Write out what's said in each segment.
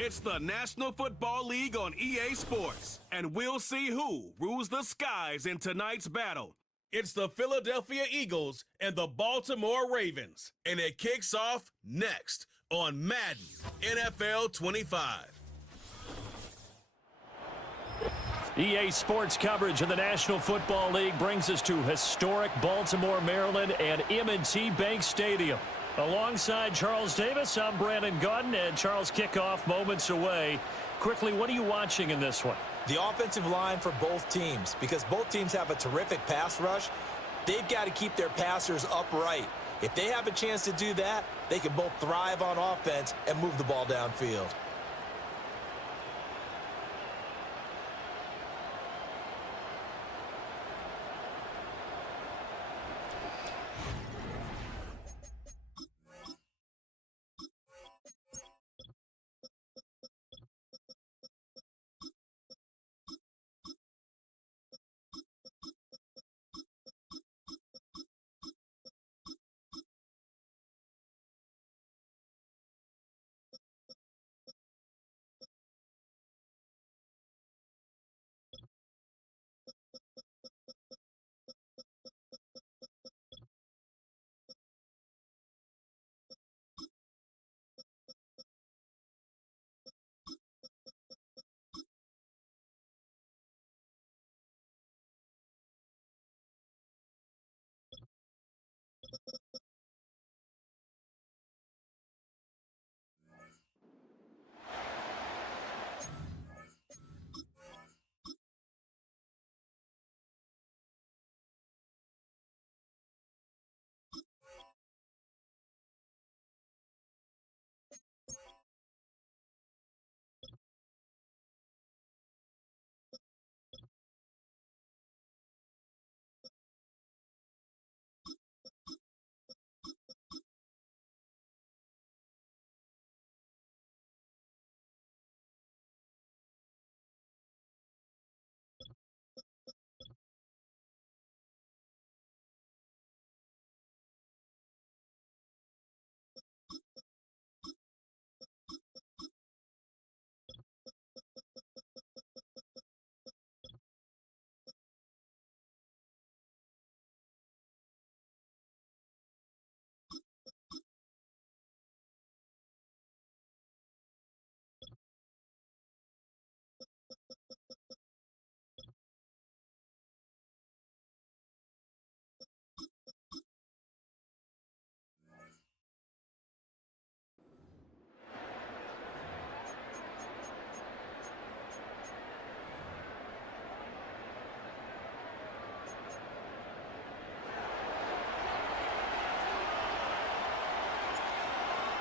It's the National Football League on EA Sports, and we'll see who rules the skies in tonight's battle. It's the Philadelphia Eagles and the Baltimore Ravens, and it kicks off next on Madden NFL 25. EA Sports coverage of the National Football League brings us to historic Baltimore, Maryland and M&T Bank Stadium. Alongside Charles Davis, I'm Brandon Gaudin, and Charles, kickoff moments away. Quickly, what are you watching in this one? The offensive line for both teams, because both teams have a terrific pass rush. They've got to keep their passers upright. If they have a chance to do that, they can both thrive on offense and move the ball downfield.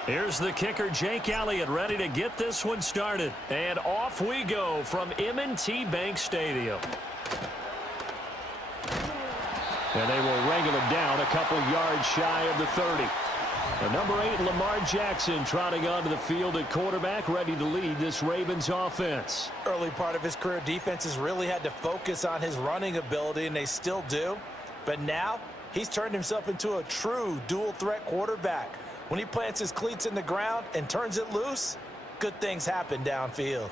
Here's the kicker, Jake Elliott, ready to get this one started. And off we go from M&T Bank Stadium. And they will wrangle him down a couple yards shy of the 30. The number 8, Lamar Jackson, trotting onto the field at quarterback, ready to lead this Ravens offense. Early part of his career, defenses really had to focus on his running ability, and they still do. But now, he's turned himself into a true dual-threat quarterback. When he plants his cleats in the ground and turns it loose, good things happen downfield.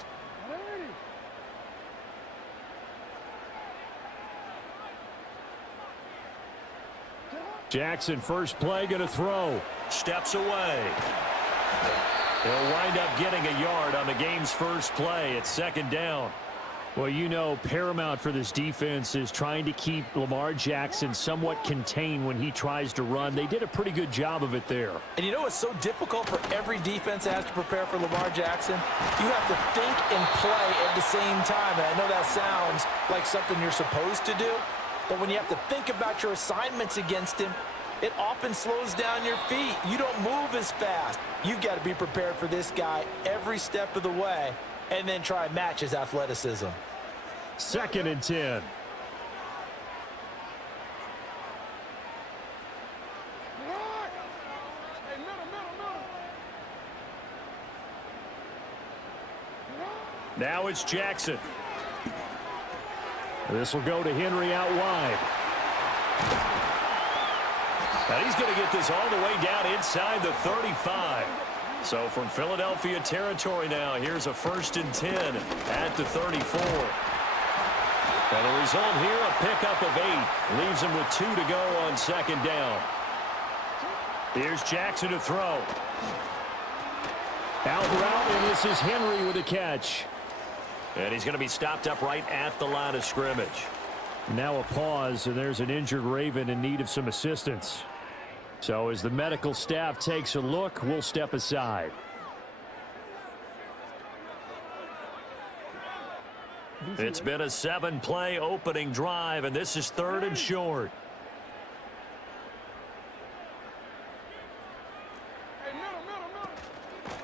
Jackson, first play, going to throw. Steps away. He'll wind up getting a yard on the game's first play. It's second down. Well, you know, paramount for this defense is trying to keep Lamar Jackson somewhat contained when he tries to run. They did a pretty good job of it there. And you know what's so difficult for every defense that has to prepare for Lamar Jackson? You have to think and play at the same time. And I know that sounds like something you're supposed to do, but when you have to think about your assignments against him, it often slows down your feet. You don't move as fast. You've got to be prepared for this guy every step of the way, and then try and match his athleticism. 2nd and 10. Now it's Jackson. This will go to Henry out wide. And he's going to get this all the way down inside the 35. So from Philadelphia territory now, here's a 1st and 10 at the 34. And the result here, a pickup of 8. Leaves him with 2 to go on 2nd down. Here's Jackson to throw. Out route, and this is Henry with a catch. And he's going to be stopped up right at the line of scrimmage. Now a pause, and there's an injured Raven in need of some assistance. So as the medical staff takes a look, we'll step aside. It's been a 7-play opening drive, and this is 3rd and short.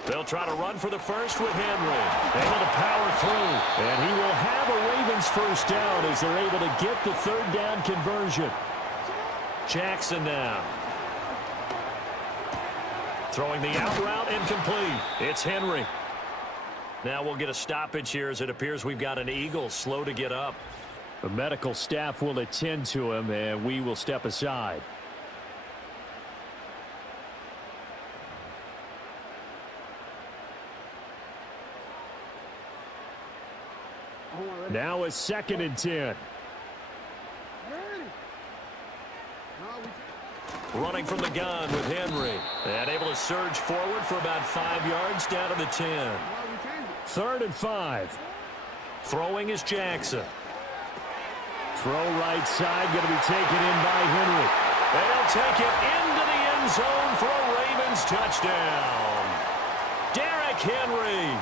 They'll try to run for the first with Henry. Able to power through. And he will have a Ravens 1st down as they're able to get the 3rd down conversion. Jackson now. Throwing the out route incomplete. It's Henry. Now we'll get a stoppage here as it appears we've got an Eagle slow to get up. The medical staff will attend to him, and we will step aside. Now a 2nd and 10. Running from the gun with Henry. And able to surge forward for about 5 yards down to the 10. 3rd and 5. Throwing is Jackson. Throw right side, going to be taken in by Henry. They'll take it into the end zone for a Ravens touchdown. Derrick Henry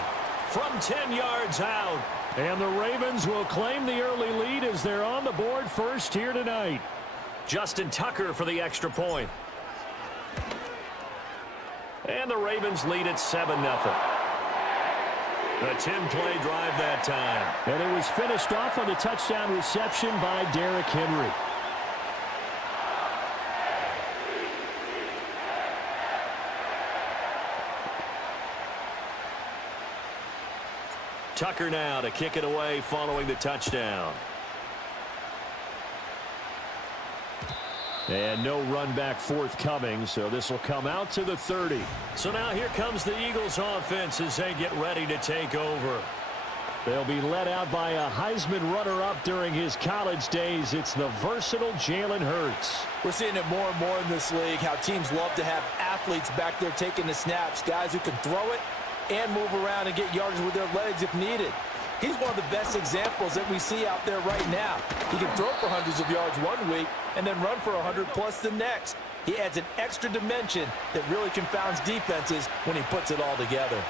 from 10 yards out. And the Ravens will claim the early lead as they're on the board first here tonight. Justin Tucker for the extra point. And the Ravens lead at 7-0. A 10-play drive that time. And it was finished off on the touchdown reception by Derrick Henry. Tucker now to kick it away following the touchdown. And no run back forthcoming, so this will come out to the 30. So now here comes the Eagles offense as they get ready to take over. They'll be led out by a Heisman runner-up during his college days. It's the versatile Jalen Hurts. We're seeing it more and more in this league, how teams love to have athletes back there taking the snaps, guys who can throw it and move around and get yardage with their legs if needed. He's one of the best examples that we see out there right now. He can throw for hundreds of yards one week and then run for 100+ the next. He adds an extra dimension that really confounds defenses when he puts it all together.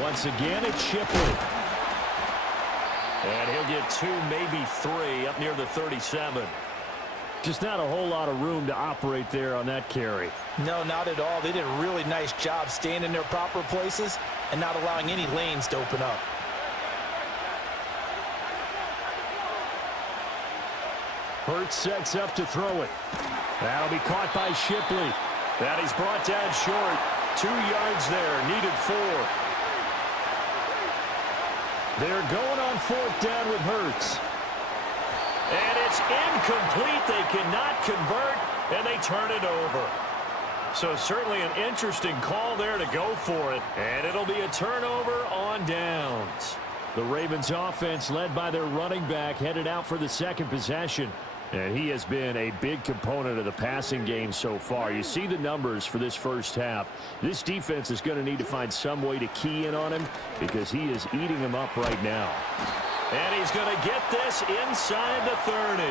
Once again, it's Shipley. And he'll get 2, maybe 3 up near the 37. Just not a whole lot of room to operate there on that carry. No, not at all. They did a really nice job staying in their proper places and not allowing any lanes to open up. Hurts sets up to throw it. That'll be caught by Shipley. That he's brought down short. 2 yards there, needed 4. They're going on 4th down with Hurts. And it's incomplete. They cannot convert, and they turn it over. So certainly an interesting call there to go for it. And it'll be a turnover on downs. The Ravens offense, led by their running back, headed out for the 2nd possession. And he has been a big component of the passing game so far. You see the numbers for this first half. This defense is going to need to find some way to key in on him because he is eating them up right now. And he's going to get this inside the 30.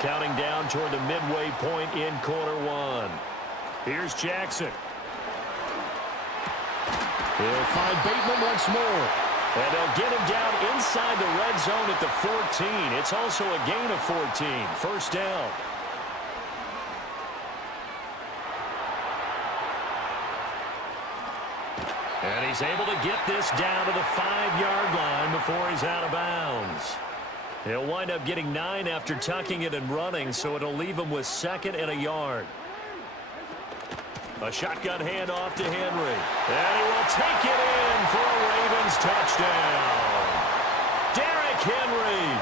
Counting down toward the midway point in quarter 1. Here's Jackson. He'll find Bateman once more. And they'll get him down inside the red zone at the 14. It's also a gain of 14. 1st down. And he's able to get this down to the 5-yard line before he's out of bounds. He'll wind up getting 9 after tucking it and running, so it'll leave him with 2nd and a yard. A shotgun handoff to Henry. And he will take it in for a Ravens touchdown. Derrick Henry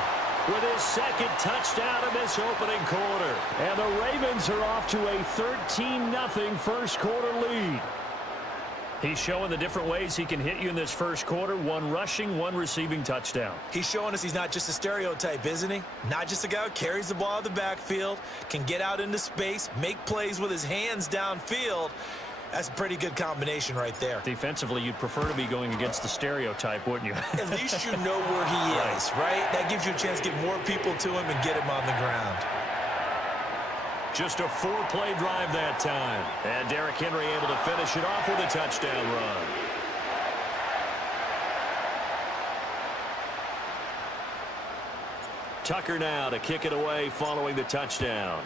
with his 2nd touchdown in this opening quarter. And the Ravens are off to a 13-0 first quarter lead. He's showing the different ways he can hit you in this first quarter. One rushing, one receiving touchdown. He's showing us he's not just a stereotype, isn't he? Not just a guy who carries the ball out of the backfield, can get out into space, make plays with his hands downfield. That's a pretty good combination right there. Defensively, you'd prefer to be going against the stereotype, wouldn't you? At least you know where he is, right? That gives you a chance to get more people to him and get him on the ground. Just a 4-play drive that time. And Derrick Henry able to finish it off with a touchdown run. Tucker now to kick it away following the touchdown.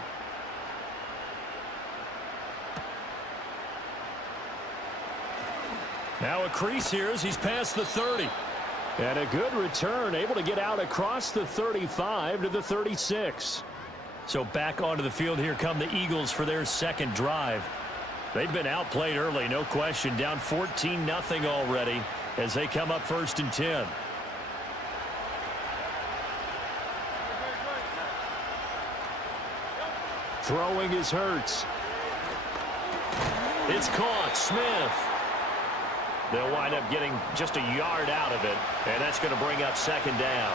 Now a crease here as he's past the 30. And a good return, able to get out across the 35 to the 36. So back onto the field, here come the Eagles for their second drive. They've been outplayed early, no question. Down 14-0 already as they come up 1st and 10. Throwing is Hurts. It's caught. Smith. They'll wind up getting just a yard out of it, and that's going to bring up 2nd down.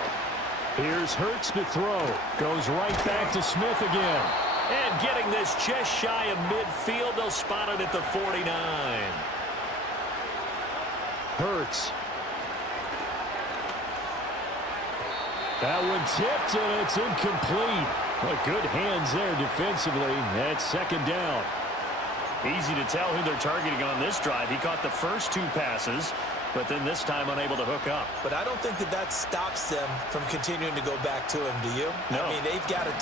Here's Hurts to throw. Goes right back to Smith again. And getting this just shy of midfield. They'll spot it at the 49. Hurts. That one tipped, and it's incomplete. Well, good hands there defensively. That's 2nd down. Easy to tell who they're targeting on this drive. He caught the first 2 passes, but then this time unable to hook up. But I don't think that stops them from continuing to go back to him, do you? No. I mean, they've got a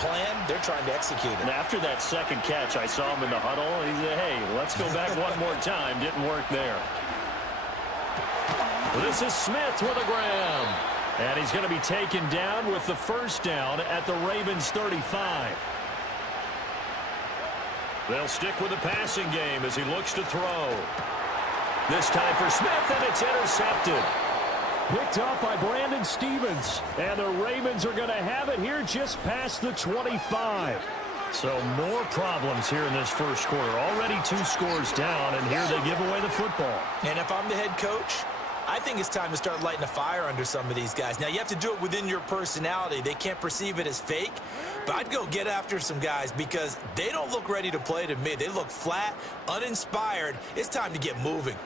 plan. They're trying to execute it. And after that second catch, I saw him in the huddle. He said, hey, let's go back one more time. Didn't work there. This is Smith with a grab. And he's going to be taken down with the 1st down at the Ravens 35. They'll stick with the passing game as he looks to throw. This time for Smith, and it's intercepted. Picked up by Brandon Stevens. And the Ravens are going to have it here just past the 25. So more problems here in this first quarter. Already 2 scores down, and here they give away the football. And if I'm the head coach, I think it's time to start lighting a fire under some of these guys. Now, you have to do it within your personality. They can't perceive it as fake. But I'd go get after some guys because they don't look ready to play to me. They look flat, uninspired. It's time to get moving.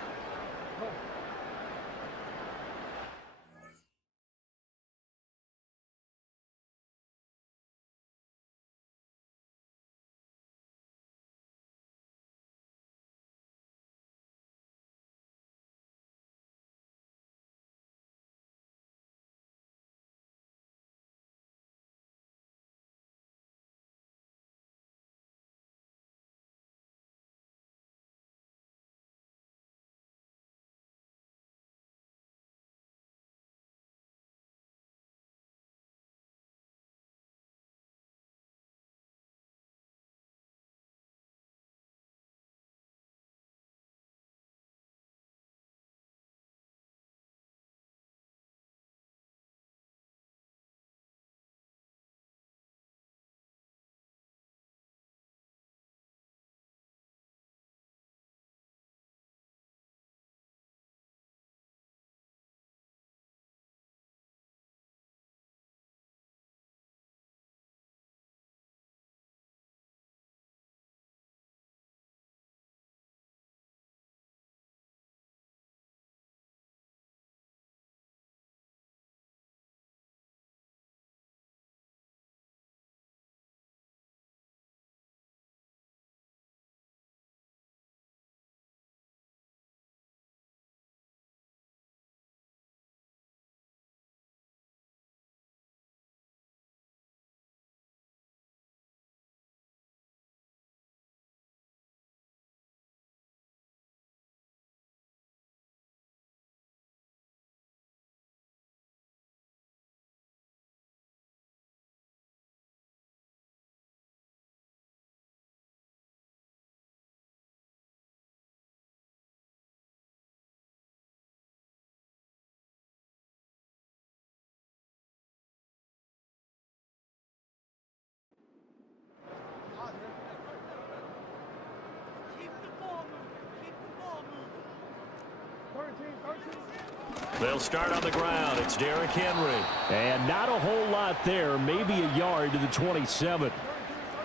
They'll start on the ground. It's Derrick Henry. And not a whole lot there, maybe a yard to the 27.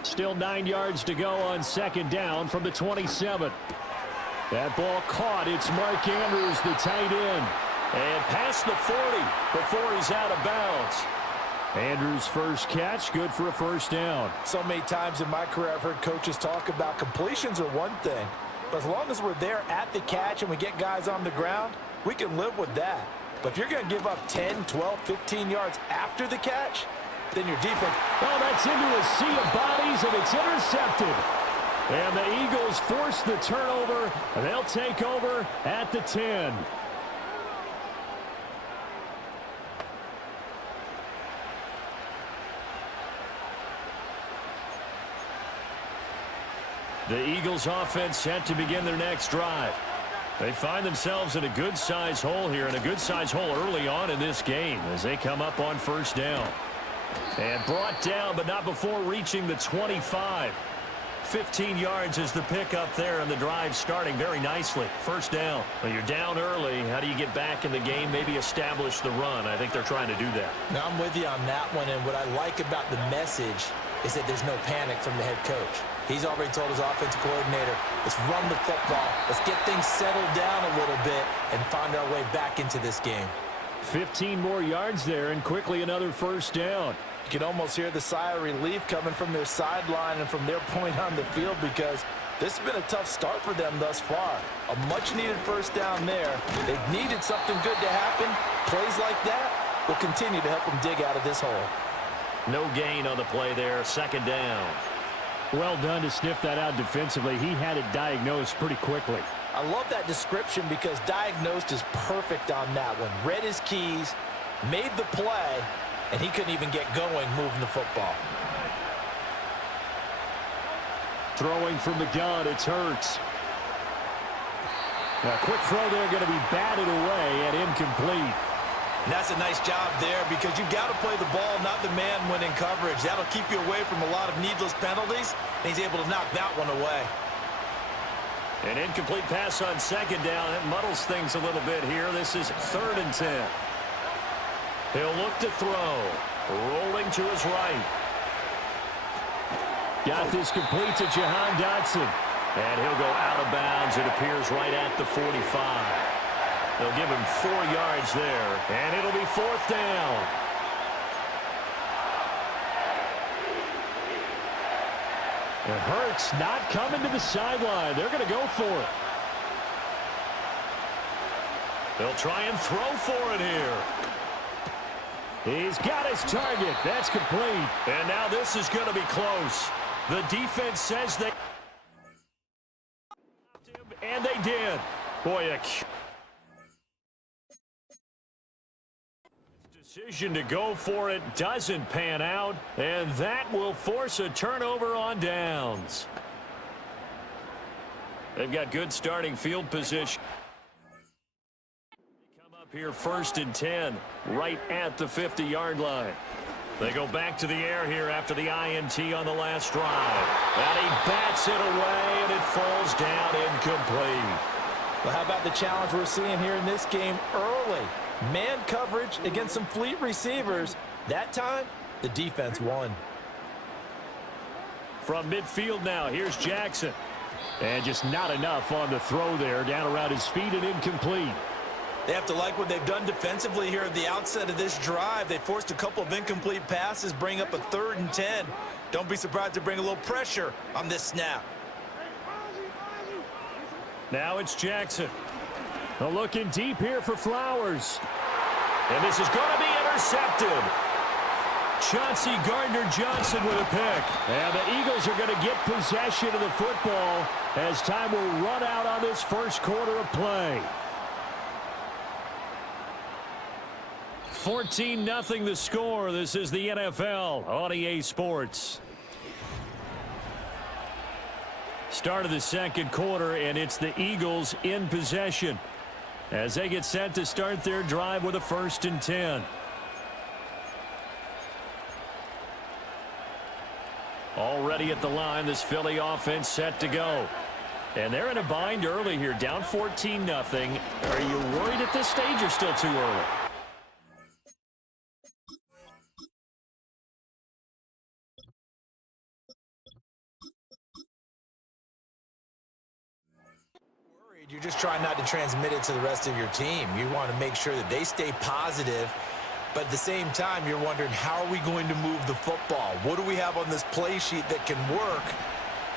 Still 9 yards to go on second down from the 27. That ball caught. It's Mark Andrews, the tight end. And past the 40 before he's out of bounds. Andrews' first catch, good for a first down. So many times in my career I've heard coaches talk about completions are one thing. But as long as we're there at the catch and we get guys on the ground, we can live with that. But if you're going to give up 10, 12, 15 yards after the catch, then your defense... Oh, that's into a sea of bodies, and it's intercepted. And the Eagles force the turnover, and they'll take over at the 10. The Eagles offense set to begin their next drive. They find themselves in a good-sized hole here, and a good-sized hole early on in this game as they come up on first down. And brought down, but not before reaching the 25. 15 yards is the pickup there, and the drive starting very nicely. First down. Well, you're down early. How do you get back in the game, maybe establish the run? I think they're trying to do that. Now, I'm with you on that one, and what I like about the message is that there's no panic from the head coach. He's already told his offensive coordinator, let's run the football. Let's get things settled down a little bit and find our way back into this game. 15 more yards there, and quickly another first down. You can almost hear the sigh of relief coming from their sideline and from their point on the field, because this has been a tough start for them thus far. A much-needed first down there. They've needed something good to happen. Plays like that will continue to help them dig out of this hole. No gain on the play there. Second down. Well done to sniff that out defensively. He had it diagnosed pretty quickly. I love that description because diagnosed is perfect on that one. Read his keys, made the play, and he couldn't even get going moving the football. Throwing from the gun, it's Hurts. A quick throw there, going to be batted away and incomplete. And that's a nice job there because you've got to play the ball, not the man when in coverage. That'll keep you away from a lot of needless penalties, and he's able to knock that one away. An incomplete pass on second down. It muddles things a little bit here. This is 3rd and 10. He'll look to throw. Rolling to his right. Got this complete to Jahan Dotson. And he'll go out of bounds, it appears, right at the 45. They'll give him 4 yards there, and it'll be 4th down. And Hurts not coming to the sideline. They're going to go for it. They'll try and throw for it here. He's got his target. That's complete. And now this is going to be close. The defense says they... And they did. Boy, decision to go for it doesn't pan out, and that will force a turnover on downs. They've got good starting field position. They come up here 1st and 10, right at the 50-yard line. They go back to the air here after the INT on the last drive. And he bats it away, and it falls down incomplete. Well, how about the challenge we're seeing here in this game early? Man coverage against some fleet receivers. That time, the defense won. From midfield now, here's Jackson. And just not enough on the throw there. Down around his feet and incomplete. They have to like what they've done defensively here at the outset of this drive. They forced a couple of incomplete passes, bring up a 3rd and 10. Don't be surprised to bring a little pressure on this snap. Now it's Jackson. Looking deep here for Flowers. And this is going to be intercepted. Chauncey Gardner-Johnson with a pick. And the Eagles are going to get possession of the football as time will run out on this first quarter of play. 14-0 the score. This is the NFL on EA Sports. Start of the second quarter, and it's the Eagles in possession as they get set to start their drive with a 1st and 10. Already at the line, this Philly offense set to go. And they're in a bind early here, down 14-0. Are you worried at this stage or still too early? You're just trying not to transmit it to the rest of your team. You want to make sure that they stay positive, but at the same time, you're wondering, how are we going to move the football? What do we have on this play sheet that can work?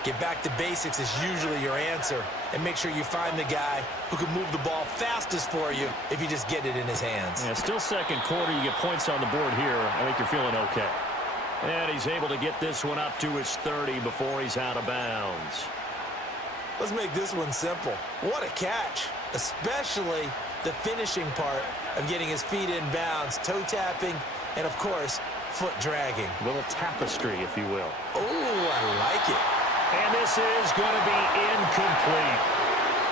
Get back to basics is usually your answer, and make sure you find the guy who can move the ball fastest for you if you just get it in his hands. Yeah, still second quarter. You get points on the board here. I think you're feeling okay. And he's able to get this one up to his 30 before he's out of bounds. Let's make this one simple. What a catch, especially the finishing part of getting his feet in bounds, toe tapping, and of course, foot dragging. A little tapestry, if you will. Oh, I like it. And this is going to be incomplete.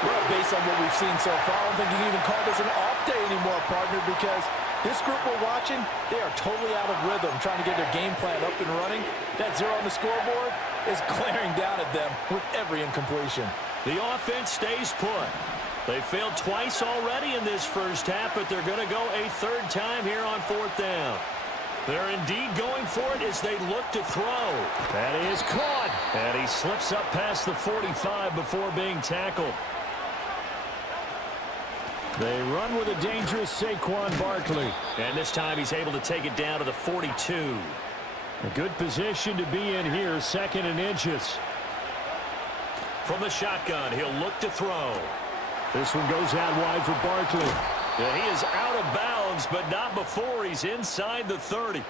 Well, based on what we've seen so far, I don't think you can even call this an off day anymore, partner, because this group we're watching, they are totally out of rhythm, trying to get their game plan up and running. That 0 on the scoreboard is glaring down at them with every incompletion. The offense stays put. They failed twice already in this first half, but they're going to go a third time here on fourth down. They're indeed going for it as they look to throw. That is caught. And he slips up past the 45 before being tackled. They run with a dangerous Saquon Barkley. And this time he's able to take it down to the 42. A good position to be in here, 2nd and inches. From the shotgun, he'll look to throw. This one goes out wide for Barkley. Yeah, he is out of bounds, but not before he's inside the 30.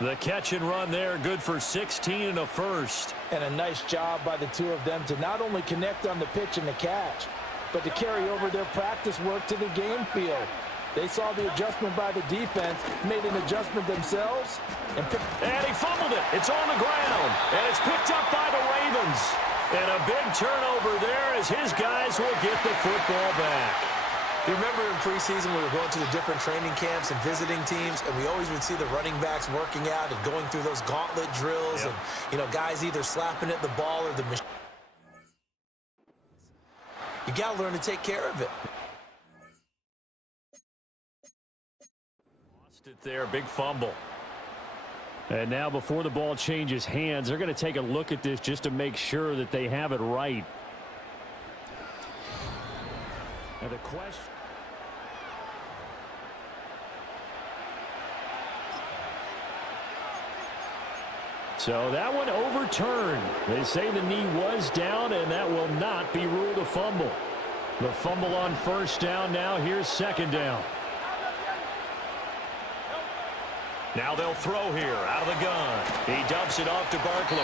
The catch and run there, good for 16 and a first. And a nice job by the two of them to not only connect on the pitch and the catch, but to carry over their practice work to the game field. They saw the adjustment by the defense, made an adjustment themselves, and he fumbled it. It's on the ground, and it's picked up by the Ravens. And a big turnover there as his guys will get the football back. You remember in preseason we were going to the different training camps and visiting teams, and we always would see the running backs working out and going through those gauntlet drills, and, you know, guys either slapping at the ball or the machine. You got to learn to take care of it. Lost it there, big fumble. And now before the ball changes hands, they're going to take a look at this just to make sure that they have it right. And the question. So that one overturned. They say the knee was down, and that will not be ruled a fumble. The fumble on first down now. Here's second down. Now they'll throw here out of the gun. He dumps it off to Barkley.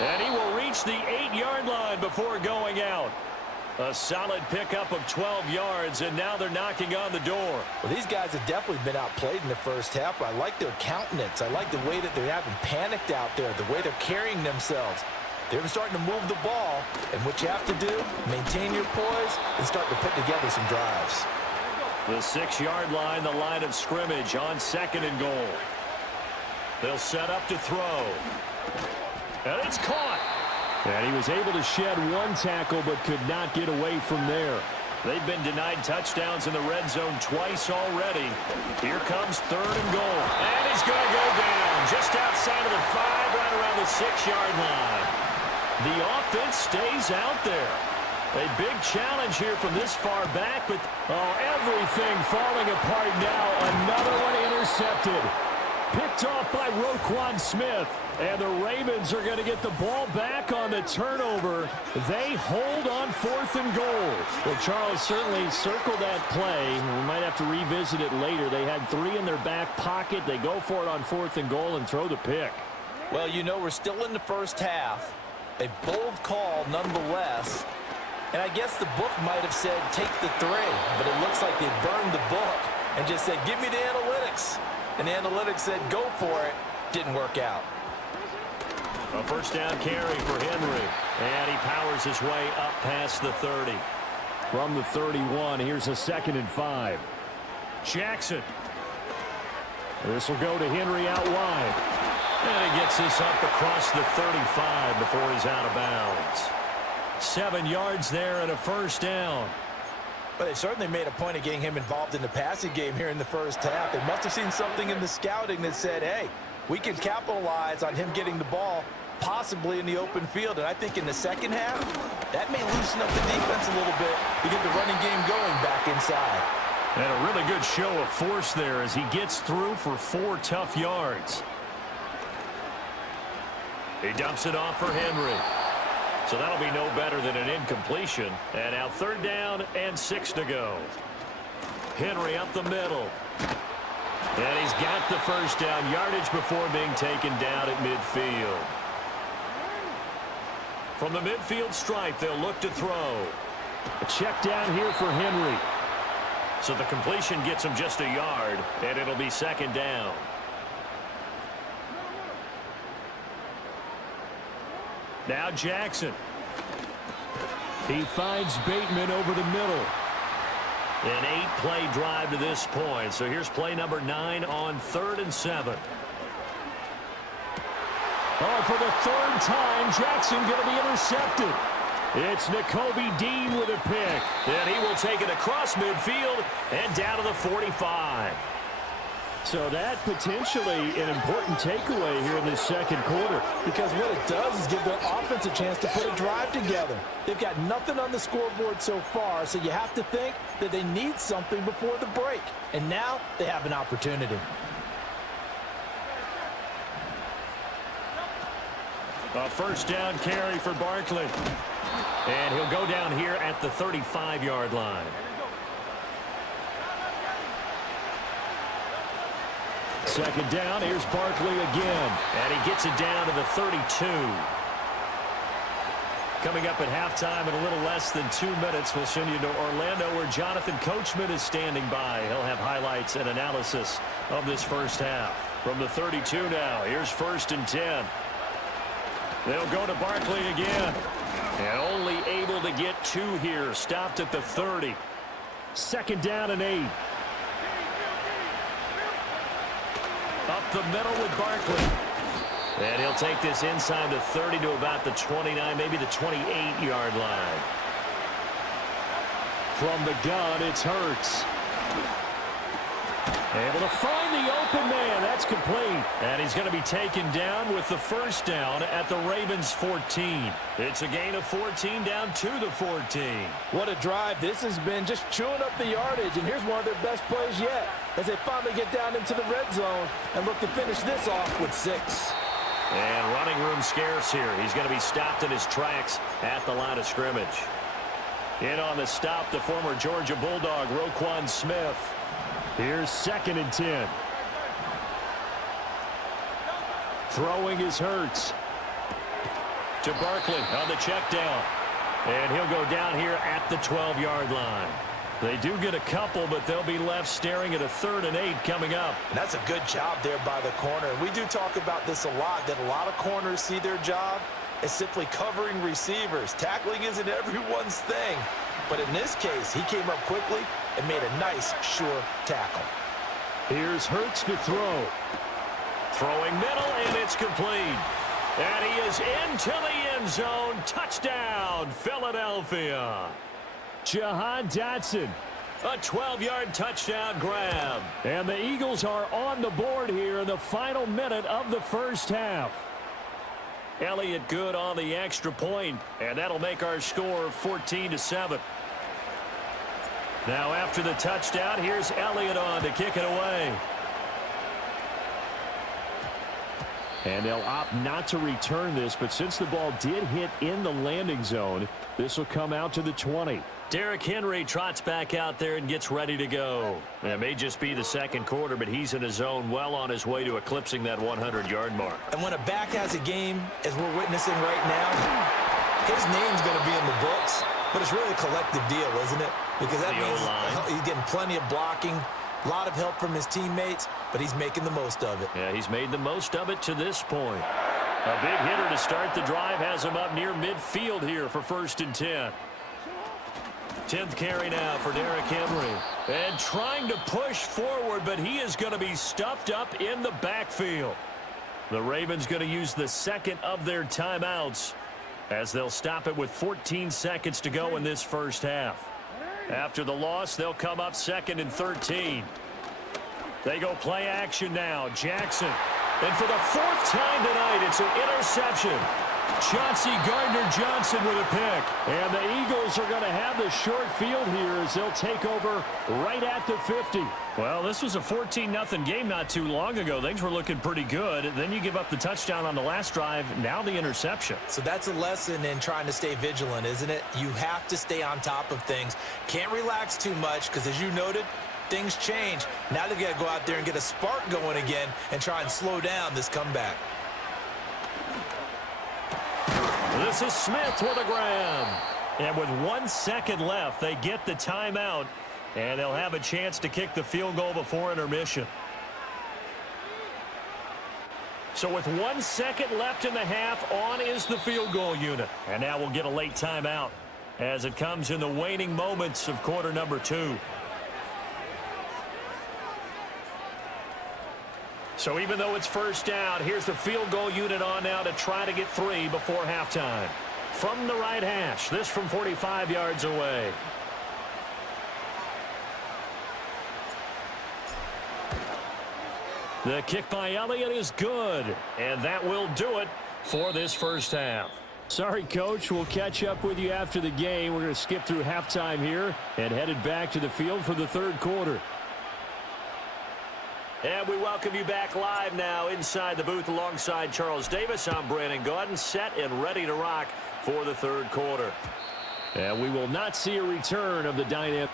And he will reach the 8-yard line before going out. A solid pickup of 12 yards, and now they're knocking on the door. Well, these guys have definitely been outplayed in the first half. I like their countenance. I like the way that they haven't panicked out there, the way they're carrying themselves. They're starting to move the ball, and what you have to do, maintain your poise and start to put together some drives. The 6-yard line, the line of scrimmage on 2nd and goal. They'll set up to throw. And it's caught. And he was able to shed one tackle but could not get away from there. They've been denied touchdowns in the red zone twice already. Here comes 3rd and goal. And he's going to go down just outside of the 5, right around the 6-yard line. The offense stays out there. A big challenge here from this far back, but everything falling apart now. Another one intercepted. Picked off by Roquan Smith. And the Ravens are going to get the ball back on the turnover. They hold on 4th and goal. Well, Charles, certainly circle that play. We might have to revisit it later. They had 3 in their back pocket. They go for it on 4th and goal and throw the pick. Well, you know, we're still in the first half. A bold call nonetheless. And I guess the book might have said take the 3, but it looks like they burned the book and just said give me the analytics. And the analytics said go for it. Didn't work out. A first down carry for Henry. And he powers his way up past the 30. From the 31, here's a 2nd and 5. Jackson. This will go to Henry out wide. And he gets this up across the 35 before he's out of bounds. 7 yards there and a first down. But they certainly made a point of getting him involved in the passing game here in the first half. They must have seen something in the scouting that said, hey, we can capitalize on him getting the ball possibly in the open field. And I think in the second half, that may loosen up the defense a little bit to get the running game going back inside. And a really good show of force there as he gets through for 4 tough yards. He dumps it off for Henry. So that'll be no better than an incompletion. And now 3rd down and 6 to go. Henry up the middle. And he's got the first down yardage before being taken down at midfield. From the midfield stripe, they'll look to throw. A check down here for Henry. So the completion gets him just a yard, and it'll be 2nd down. Now Jackson. He finds Bateman over the middle. An 8-play drive to this point. So here's play number 9 on 3rd and 7. Oh, for the 3rd time, Jackson going to be intercepted. It's Nakobe Dean with a pick. And he will take it across midfield and down to the 45. So that potentially an important takeaway here in this second quarter. Because what it does is give their offense a chance to put a drive together. They've got nothing on the scoreboard so far, so you have to think that they need something before the break. And now they have an opportunity. A first down carry for Barkley. And he'll go down here at the 35-yard line. Second down, here's Barkley again. And he gets it down to the 32. Coming up at halftime in a little less than 2 minutes, we'll send you to Orlando where Jonathan Coachman is standing by. He'll have highlights and analysis of this first half. From the 32 now, here's 1st and 10. They'll go to Barkley again. And only able to get 2 here. Stopped at the 30. 2nd down and 8. Up the middle with Barkley. And he'll take this inside the 30 to about the 29, maybe the 28-yard line. From the gun, it's Hurts. Able to find the open man. That's complete. And he's going to be taken down with the first down at the Ravens' 14. It's a gain of 14 down to the 14. What a drive this has been, just chewing up the yardage. And here's one of their best plays yet as they finally get down into the red zone and look to finish this off with 6. And running room scarce here. He's going to be stopped in his tracks at the line of scrimmage. In on the stop, the former Georgia Bulldog, Roquan Smith. Here's 2nd and 10. Throwing is Hurts. To Barkley on the check down. And he'll go down here at the 12-yard line. They do get a couple, but they'll be left staring at a 3rd and 8 coming up. And that's a good job there by the corner. We do talk about this a lot, that a lot of corners see their job as simply covering receivers. Tackling isn't everyone's thing. But in this case, he came up quickly and made a nice, sure tackle. Here's Hurts to throw. Throwing middle, and it's complete. And he is into the end zone. Touchdown, Philadelphia. Jahan Dotson. A 12-yard touchdown grab. And the Eagles are on the board here in the final minute of the first half. Elliott good on the extra point, and that'll make our score 14-7. Now after the touchdown, here's Elliott on to kick it away. And they'll opt not to return this, but since the ball did hit in the landing zone, this will come out to the 20. Derrick Henry trots back out there and gets ready to go. It may just be the second quarter, but he's in his zone, well on his way to eclipsing that 100-yard mark. And when a back has a game, as we're witnessing right now, his name's going to be in the books, but it's really a collective deal, isn't it? Because that means he's getting plenty of blocking, a lot of help from his teammates, but he's making the most of it. Yeah, he's made the most of it to this point. A big hitter to start the drive has him up near midfield here for 1st and 10. 10th carry now for Derrick Henry. And trying to push forward, but he is going to be stuffed up in the backfield. The Ravens going to use the second of their timeouts as they'll stop it with 14 seconds to go in this first half. After the loss, they'll come up 2nd and 13. They go play action now. Jackson. And for the 4th time tonight, it's an interception. Chauncey Gardner-Johnson with a pick. And the Eagles are going to have the short field here as they'll take over right at the 50. Well, this was a 14-0 game not too long ago. Things were looking pretty good. Then you give up the touchdown on the last drive. Now the interception. So that's a lesson in trying to stay vigilant, isn't it? You have to stay on top of things. Can't relax too much because, as you noted, things change. Now they've got to go out there and get a spark going again and try and slow down this comeback. This is Smith with a grab. And with 1 second left, they get the timeout. And they'll have a chance to kick the field goal before intermission. So with 1 second left in the half, on is the field goal unit. And now we'll get a late timeout as it comes in the waning moments of quarter number 2. So even though it's first down, here's the field goal unit on now to try to get 3 before halftime. From the right hash, this from 45 yards away. The kick by Elliott is good, and that will do it for this first half. Sorry, Coach. We'll catch up with you after the game. We're going to skip through halftime here and headed back to the field for the third quarter. And we welcome you back live now inside the booth alongside Charles Davis. I'm Brandon Gaudin, set and ready to rock for the third quarter. And we will not see a return of the dynamic.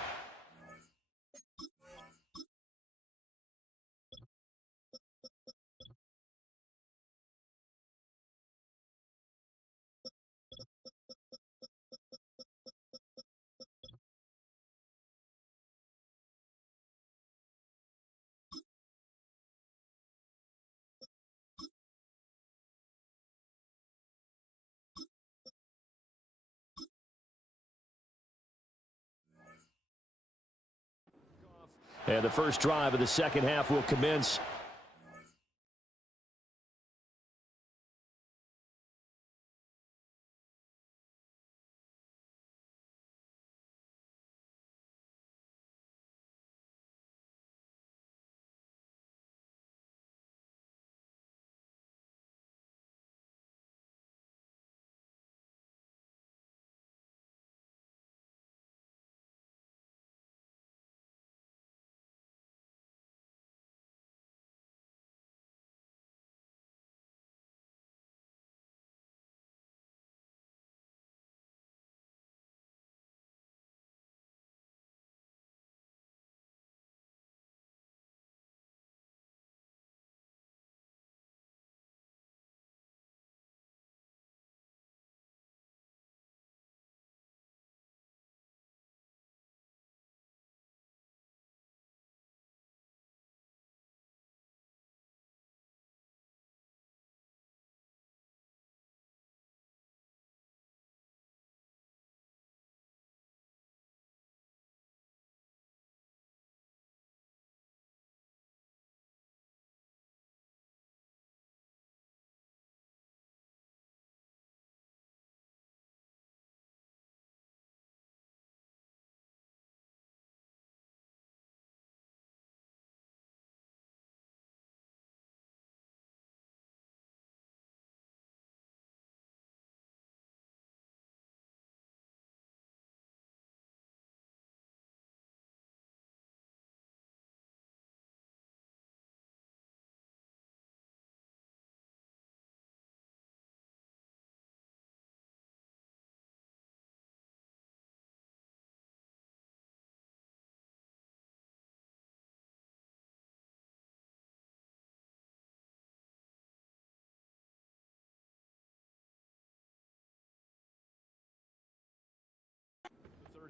And the first drive of the second half will commence.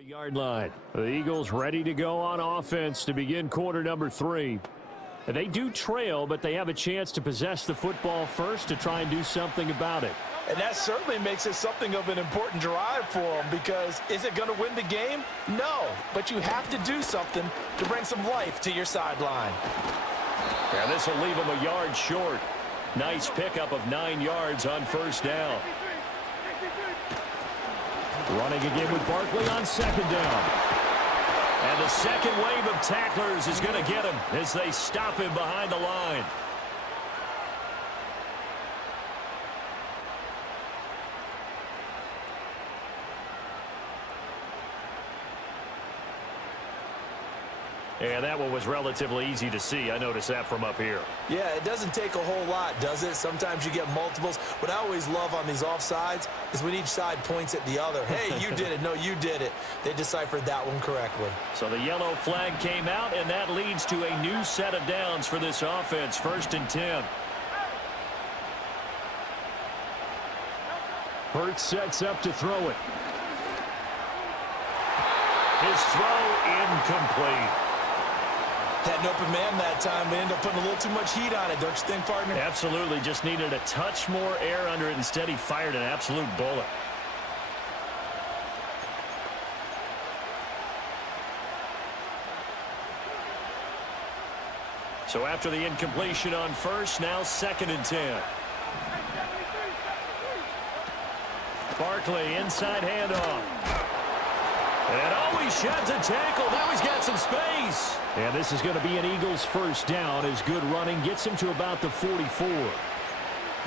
Yard line. The Eagles ready to go on offense to begin quarter number 3. They do trail, but they have a chance to possess the football first to try and do something about it. And that certainly makes it something of an important drive for them, because is it going to win the game? No, but you have to do something to bring some life to your sideline. Yeah, this will leave them a yard short. Nice pickup of 9 yards on first down. Running again with Barkley on second down. And the second wave of tacklers is going to get him as they stop him behind the line. And that one was relatively easy to see. I noticed that from up here. Yeah, it doesn't take a whole lot, does it? Sometimes you get multiples. What I always love on these offsides is when each side points at the other. Hey, you did it. No, you did it. They deciphered that one correctly. So the yellow flag came out, and that leads to a new set of downs for this offense. 1st and 10. Hurts sets up to throw it. His throw incomplete. Had an open man that time. They ended up putting a little too much heat on it, don't you think, partner? Absolutely. Just needed a touch more air under it. Instead, he fired an absolute bullet. So after the incompletion on first, now 2nd and 10. Barkley, inside handoff. And he sheds a tackle. Now he's got some space. And this is going to be an Eagles first down as good running gets him to about the 44.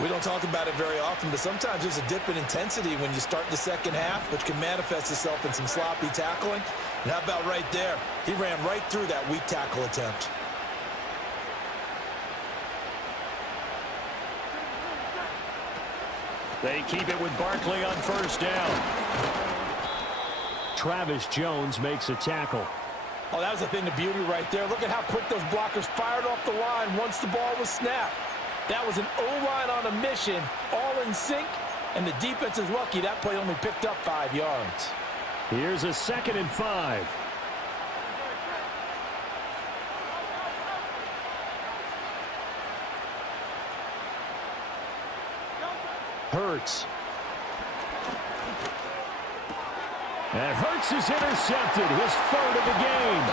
We don't talk about it very often, but sometimes there's a dip in intensity when you start the second half, which can manifest itself in some sloppy tackling. And how about right there? He ran right through that weak tackle attempt. They keep it with Barkley on first down. Travis Jones makes a tackle. Oh, that was a thing of beauty right there. Look at how quick those blockers fired off the line once the ball was snapped. That was an O-line on a mission, all in sync, and the defense is lucky that play only picked up 5 yards. Here's a 2nd and 5. Hurts. And Hurts is intercepted, his 3rd of the game.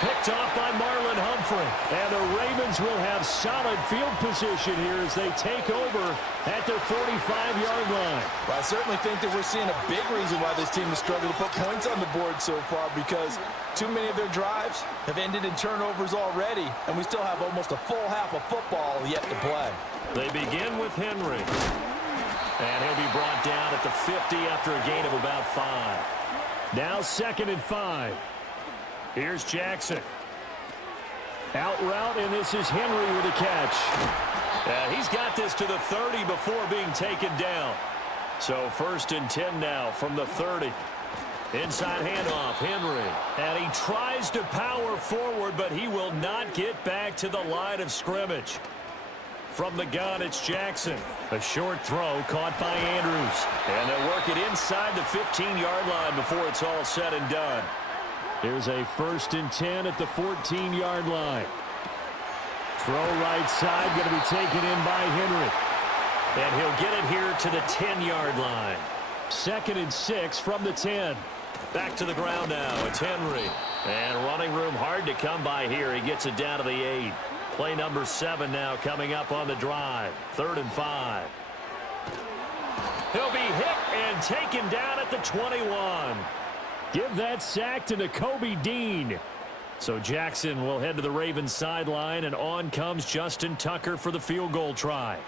Picked off by Marlon Humphrey. And the Ravens will have solid field position here as they take over at their 45-yard line. Well, I certainly think that we're seeing a big reason why this team has struggled to put points on the board so far, because too many of their drives have ended in turnovers already, and we still have almost a full half of football yet to play. They begin with Henry. And he'll be brought down at the 50 after a gain of about 5. Now 2nd and 5. Here's Jackson. Out route, and this is Henry with a catch. He's got this to the 30 before being taken down. So 1st and 10 now from the 30. Inside handoff, Henry. And he tries to power forward, but he will not get back to the line of scrimmage. From the gun, it's Jackson. A short throw caught by Andrews. And they'll work it inside the 15-yard line before it's all said and done. Here's a 1st and 10 at the 14-yard line. Throw right side, going to be taken in by Henry. And he'll get it here to the 10-yard line. 2nd and 6 from the 10. Back to the ground now. It's Henry. And running room hard to come by here. He gets it down to the 8. Play number 7 now coming up on the drive. 3rd and 5. He'll be hit and taken down at the 21. Give that sack to Nakobe Dean. So Jackson will head to the Ravens sideline, and on comes Justin Tucker for the field goal try.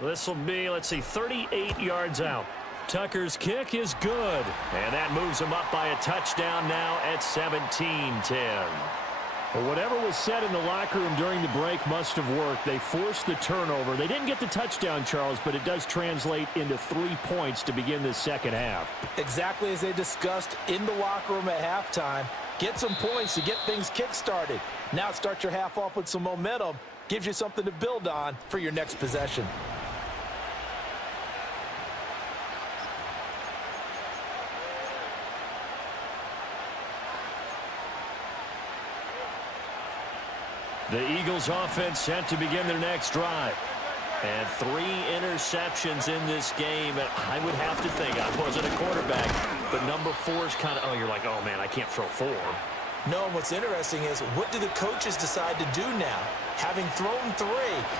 This will be, 38 yards out. Tucker's kick is good, and that moves him up by a touchdown now at 17-10. Well, whatever was said in the locker room during the break must have worked. They forced the turnover. They didn't get the touchdown, Charles, but it does translate into 3 points to begin this second half. Exactly as they discussed in the locker room at halftime. Get some points to get things kick-started. Now start your half off with some momentum. Gives you something to build on for your next possession. The Eagles offense set to begin their next drive. And 3 interceptions in this game. And I would have to think, I wasn't a quarterback, but number 4 is kind of, you're like, oh man, I can't throw 4. No, and what's interesting is, what do the coaches decide to do now? Having thrown 3,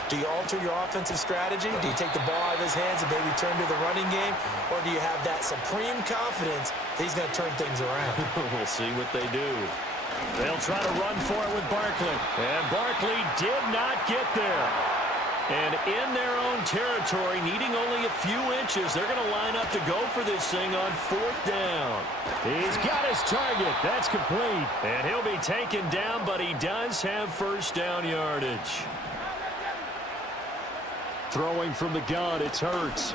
do you alter your offensive strategy? Do you take the ball out of his hands and maybe turn to the running game? Or do you have that supreme confidence that he's going to turn things around? We'll see what they do. They'll try to run for it with Barkley. And Barkley did not get there. And in their own territory, needing only a few inches, they're going to line up to go for this thing on 4th down. He's got his target. That's complete. And he'll be taken down, but he does have first down yardage. Throwing from the gun, it's Hurts.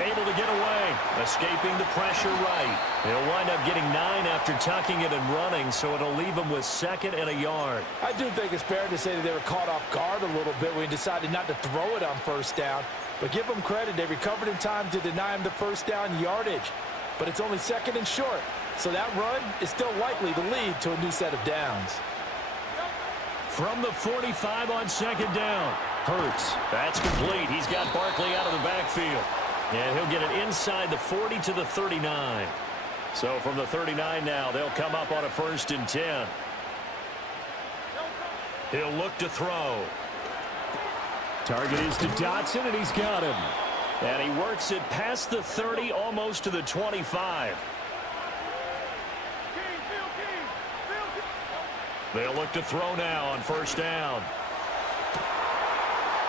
Able to get away, escaping the pressure right. He'll wind up getting 9 after tucking it and running, so it'll leave him with 2nd and a yard. I do think it's fair to say that they were caught off guard a little bit when he decided not to throw it on 1st down. But give them credit, they recovered in time to deny him the 1st down yardage. But it's only 2nd and short, so that run is still likely to lead to a new set of downs. From the 45 on 2nd down, Hurts. That's complete. He's got Barkley out of the backfield. And he'll get it inside the 40 to the 39. So from the 39 now, they'll come up on a 1st and 10. He'll look to throw. Target is to Dotson, and he's got him. And he works it past the 30, almost to the 25. They'll look to throw now on 1st down.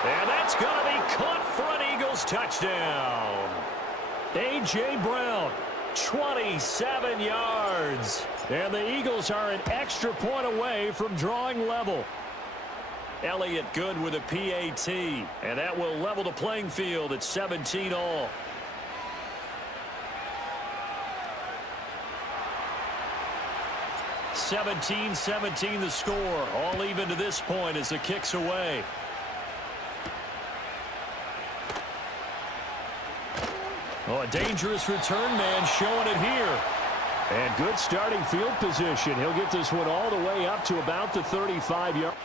And that's going to be caught for an Eagles touchdown. A.J. Brown, 27 yards. and the Eagles are an extra point away from drawing level. Elliott good with a PAT, and that will level the playing field at 17 all. (17-17) the score, all even to this point as the kick's away. Oh, a dangerous return man showing it here. And good starting field position. He'll get this one all the way up to about the 35-yard.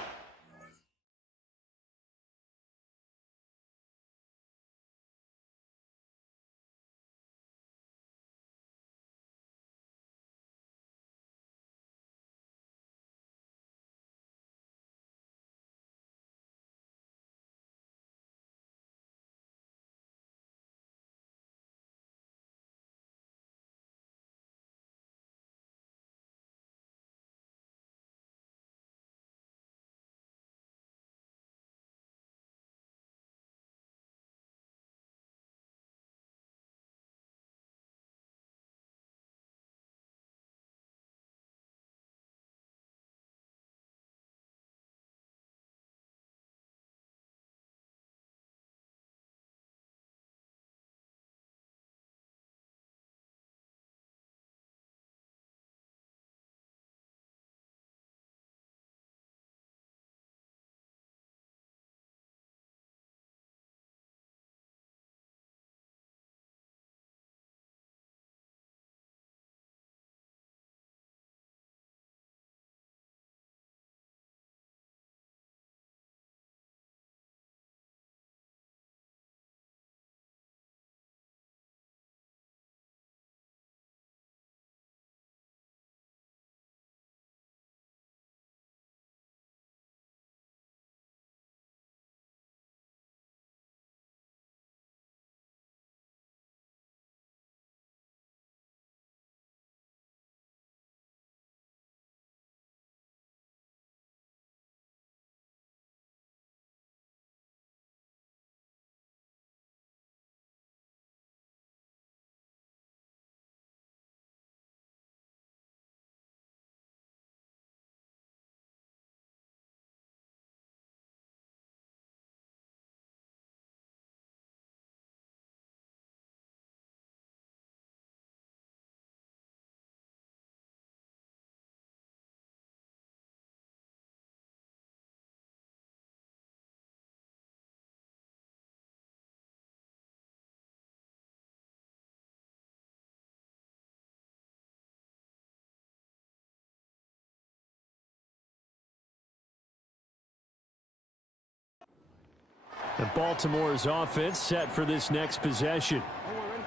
And Baltimore's offense set for this next possession.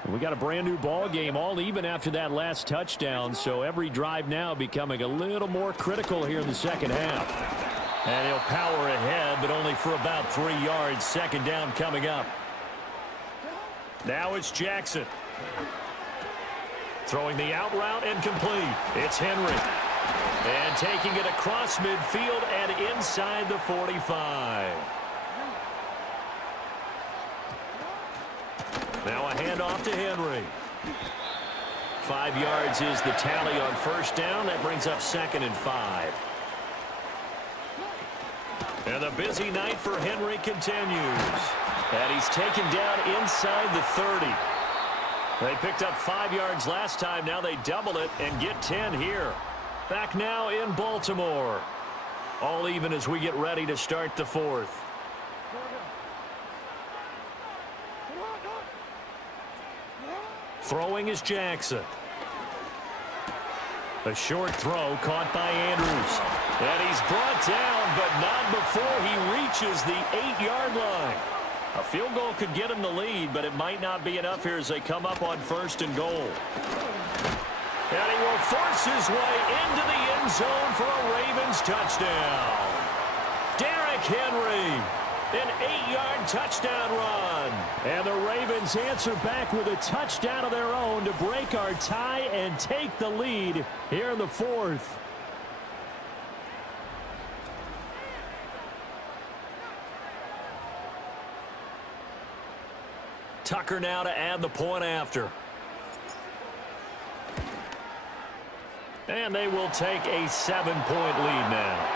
We got a brand new ball game, all even after that last touchdown, so every drive now becoming a little more critical here in the second half. And he'll power ahead, but only for about 3 yards. Second down coming up. Now it's Jackson. Throwing the out route and complete. It's Henry. And taking it across midfield and inside the 45. Now a handoff to Henry. 5 yards is the tally on first down. That brings up 2nd and 5. And the busy night for Henry continues. And he's taken down inside the 30. They picked up 5 yards last time. Now they double it and get 10 here. Back now in Baltimore. All even as we get ready to start the 4th. Throwing is Jackson. A short throw caught by Andrews. And he's brought down, but not before he reaches the 8-yard line. A field goal could get him the lead, but it might not be enough here as they come up on 1st and goal. And he will force his way into the end zone for a Ravens touchdown. Derrick Henry, an 8-yard touchdown run. And the Ravens answer back with a touchdown of their own to break our tie and take the lead here in the 4th. Tucker now to add the point after. And they will take a 7-point lead now.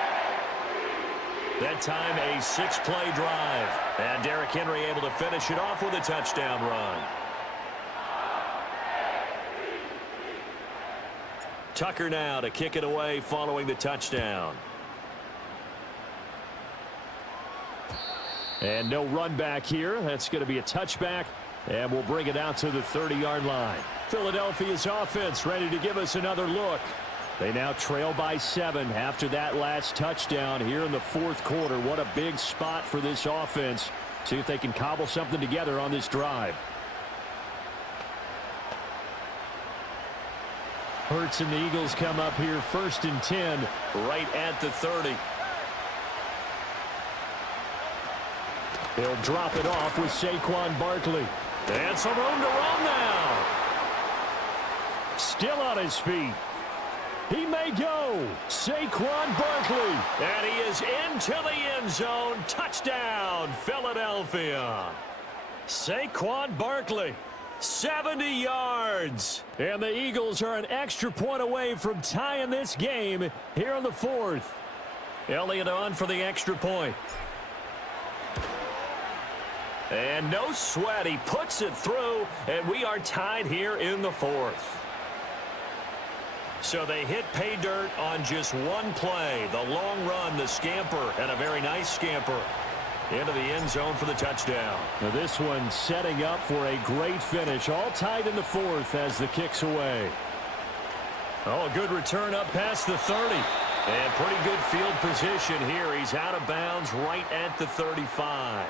That time a 6-play drive. And Derrick Henry able to finish it off with a touchdown run. Tucker now to kick it away following the touchdown. And no run back here. That's going to be a touchback. And we'll bring it out to the 30-yard line. Philadelphia's offense ready to give us another look. They now trail by 7 after that last touchdown here in the 4th quarter. What a big spot for this offense. See if they can cobble something together on this drive. Hurts and the Eagles come up here 1st and 10 right at the 30. He'll drop it off with Saquon Barkley. And some room to run now. Still on his feet. He may go. Saquon Barkley. And he is into the end zone. Touchdown, Philadelphia. Saquon Barkley. 70 yards. And the Eagles are an extra point away from tying this game here in the 4th. Elliott on for the extra point. And no sweat. He puts it through, and we are tied here in the 4th. So they hit pay dirt on just one play. The long run, the scamper, and a very nice scamper into the end zone for the touchdown. Now this one setting up for a great finish. All tied in the 4th as the kick's away. Oh, a good return up past the 30. And pretty good field position here. He's out of bounds right at the 35.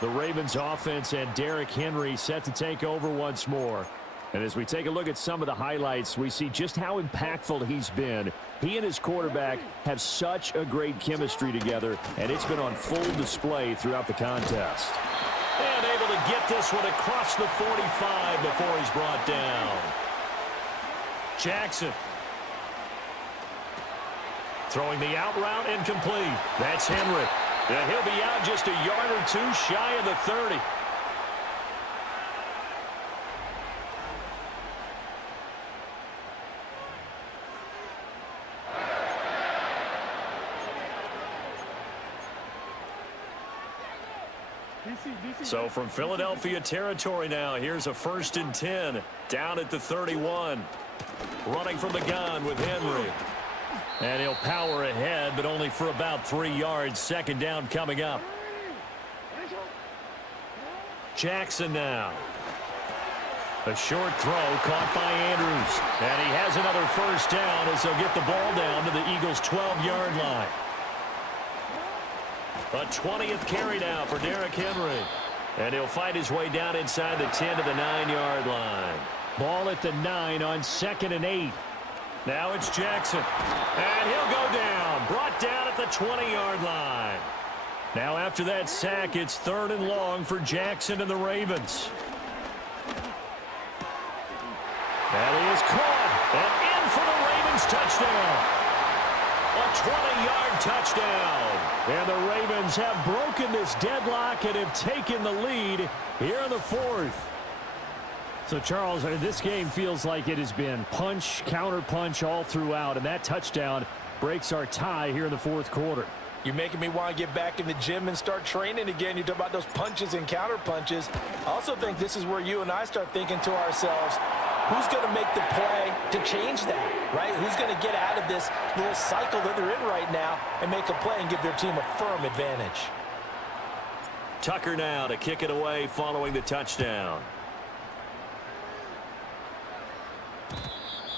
The Ravens offense and Derrick Henry set to take over once more. And as we take a look at some of the highlights, we see just how impactful he's been. He and his quarterback have such a great chemistry together, and it's been on full display throughout the contest. And able to get this one across the 45 before he's brought down. Jackson. Throwing the out route and complete. That's Henry. And he'll be out just a yard or two shy of the 30. So from Philadelphia territory now, here's a 1st and 10 down at the 31. Running from the gun with Henry. And he'll power ahead, but only for about 3 yards. Second down coming up. Jackson now. A short throw caught by Andrews. And he has another first down as they'll get the ball down to the Eagles' 12-yard line. A 20th carry now for Derrick Henry. And he'll fight his way down inside the 10 to the 9-yard line. Ball at the 9 on 2nd and 8. Now it's Jackson. And he'll go down. Brought down at the 20-yard line. Now after that sack, it's 3rd and long for Jackson and the Ravens. That is caught. And in for the Ravens touchdown. A 20-yard touchdown. And the Ravens have broken this deadlock and have taken the lead here in the 4th. So, Charles, this game feels like it has been punch, counter-punch all throughout, and that touchdown breaks our tie here in the 4th quarter. You're making me want to get back in the gym and start training again. You talk about those punches and counter-punches. I also think this is where you and I start thinking to ourselves, who's going to make the play to change that, right? Who's going to get out of this little cycle that they're in right now and make a play and give their team a firm advantage? Tucker now to kick it away following the touchdown.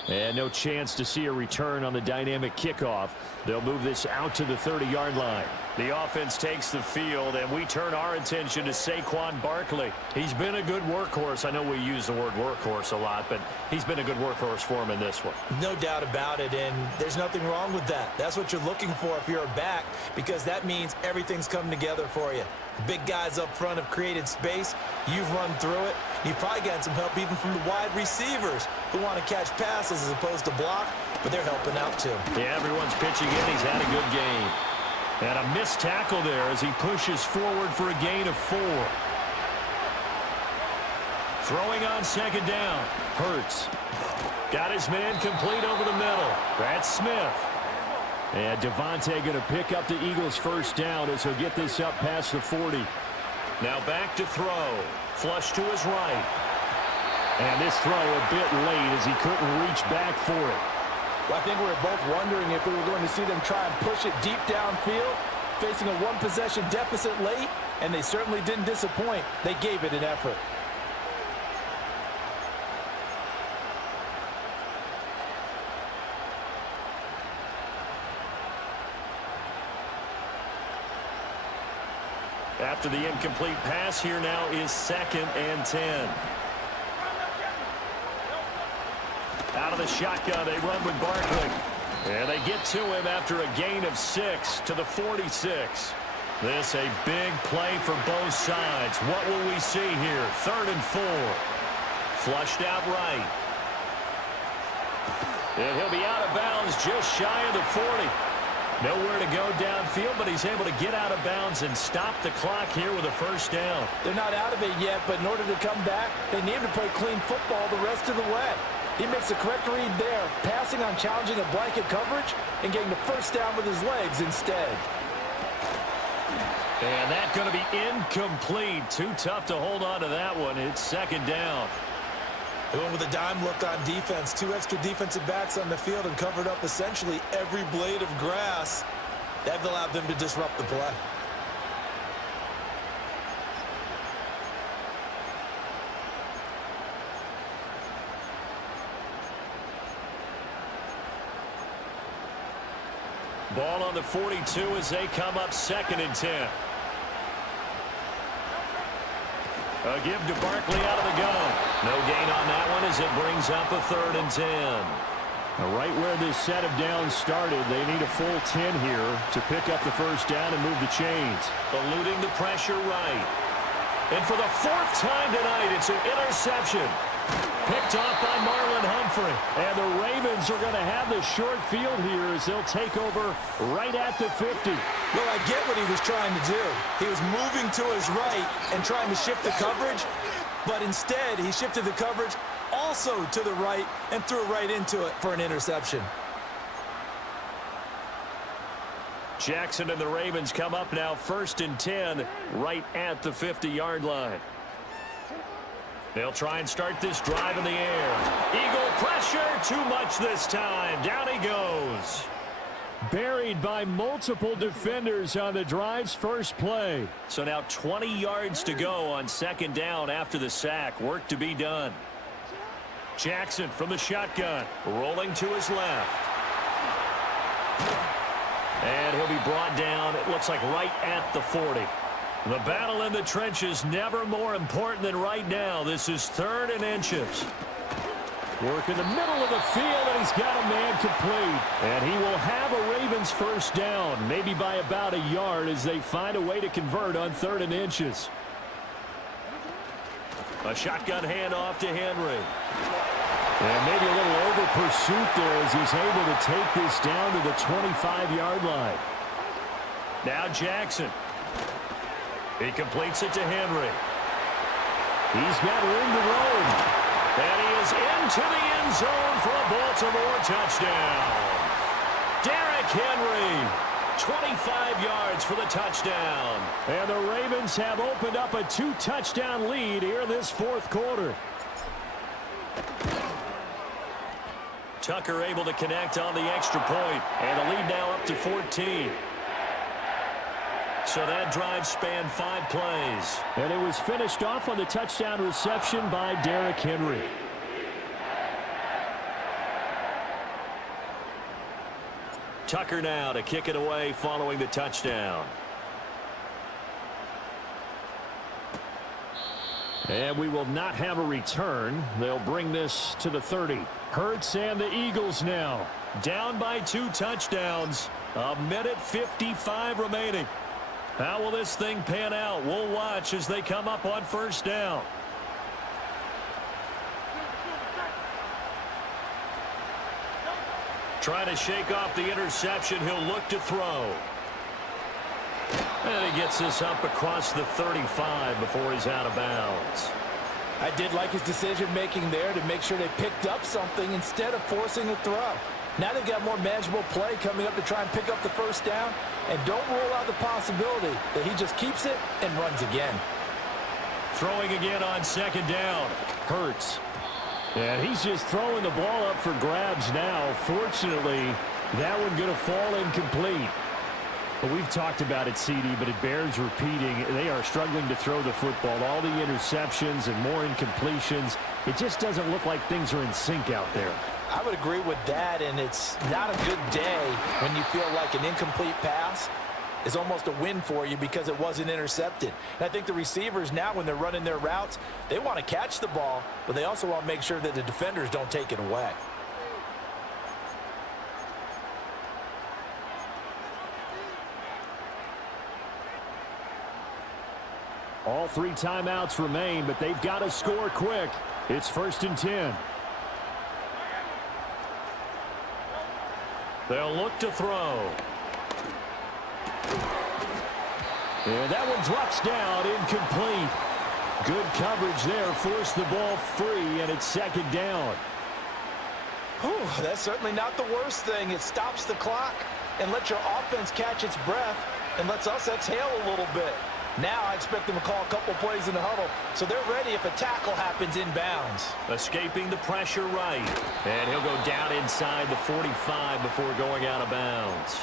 And no chance to see a return on the dynamic kickoff. They'll move this out to the 30-yard line. The offense takes the field, and we turn our attention to Saquon Barkley. He's been a good workhorse. I know we use the word workhorse a lot, but he's been a good workhorse for him in this one. No doubt about it, and there's nothing wrong with that. That's what you're looking for if you're a back, because that means everything's come together for you. The big guys up front have created space. You've run through it. You've probably gotten some help even from the wide receivers who want to catch passes as opposed to block, but they're helping out too. Yeah, everyone's pitching in. He's had a good game. And a missed tackle there as he pushes forward for a gain of 4. Throwing on 2nd down. Hurts. Got his man complete over the middle. That's Smith. And Devontae going to pick up the Eagles' first down as he'll get this up past the 40. Now back to throw. Flush to his right. And this throw a bit late as he couldn't reach back for it. Well, I think we were both wondering if we were going to see them try and push it deep downfield, facing a one-possession deficit late, and they certainly didn't disappoint. They gave it an effort. After the incomplete pass, here now is 2nd and 10. Out of the shotgun, they run with Barkley. And they get to him after a gain of 6 to the 46. This a big play for both sides. What will we see here? 3rd and 4. Flushed out right. And he'll be out of bounds just shy of the 40. Nowhere to go downfield, but he's able to get out of bounds and stop the clock here with a first down. They're not out of it yet, but in order to come back, they need to play clean football the rest of the way. He makes the correct read there, passing on challenging a blanket coverage and getting the first down with his legs instead. And that's going to be incomplete. Too tough to hold on to that one. It's 2nd down. They went with a dime look on defense. 2 extra defensive backs on the field and covered up essentially every blade of grass. That allowed them to disrupt the play. Ball on the 42 as they come up 2nd and 10. A give to Barkley out of the gun. No gain on that one as it brings up a 3rd and 10. Right where this set of downs started, they need a full 10 here to pick up the first down and move the chains. Eluding the pressure right. And for the 4th time tonight, it's an interception. Picked off by Marlon Humphrey. And the Ravens are going to have the short field here as they'll take over right at the 50. Well, I get what he was trying to do. He was moving to his right and trying to shift the coverage, but instead he shifted the coverage also to the right and threw right into it for an interception. Jackson and the Ravens come up now 1st and 10 right at the 50-yard line. They'll try and start this drive in the air. Eagle pressure, too much this time. Down he goes. Buried by multiple defenders on the drive's first play. So now 20 yards to go on 2nd down after the sack. Work to be done. Jackson from the shotgun, rolling to his left. And he'll be brought down, it looks like right at the 40. The battle in the trenches never more important than right now. This is 3rd and inches. Work in the middle of the field, and he's got a man complete. And he will have a Ravens first down, maybe by about a yard as they find a way to convert on 3rd and inches. A shotgun handoff to Henry. And maybe a little over pursuit there as he's able to take this down to the 25-yard line. Now Jackson. He completes it to Henry. He's got room to roam. And he is into the end zone for a Baltimore touchdown. Derrick Henry, 25 yards for the touchdown. And the Ravens have opened up a 2-touchdown lead here in this 4th quarter. Tucker able to connect on the extra point, and the lead now up to 14. So that drive spanned 5 plays. And it was finished off on the touchdown reception by Derrick Henry. Tucker now to kick it away following the touchdown. And we will not have a return. They'll bring this to the 30. Hurts and the Eagles now. Down by 2 touchdowns. 1:55 remaining. How will this thing pan out? We'll watch as they come up on first down. Trying to shake off the interception. He'll look to throw. And he gets this up across the 35 before he's out of bounds. I did like his decision-making there to make sure they picked up something instead of forcing a throw. Now they've got more manageable play coming up to try and pick up the first down. And don't rule out the possibility that he just keeps it and runs again. Throwing again on 2nd down. Hurts. And he's just throwing the ball up for grabs now. Fortunately, that one going to fall incomplete. But we've talked about it, CD, but it bears repeating. They are struggling to throw the football. All the interceptions and more incompletions. It just doesn't look like things are in sync out there. I would agree with that, and it's not a good day when you feel like an incomplete pass is almost a win for you because it wasn't intercepted. And I think the receivers now, when they're running their routes, they want to catch the ball, but they also want to make sure that the defenders don't take it away. All 3 timeouts remain, but they've got to score quick. It's 1st and 10. They'll look to throw. And that one drops down, incomplete. Good coverage there, forced the ball free, and it's 2nd down. Whew, that's certainly not the worst thing. It stops the clock and lets your offense catch its breath and lets us exhale a little bit. Now I expect them to call a couple plays in the huddle, so they're ready if a tackle happens inbounds. Escaping the pressure right. And he'll go down inside the 45 before going out of bounds.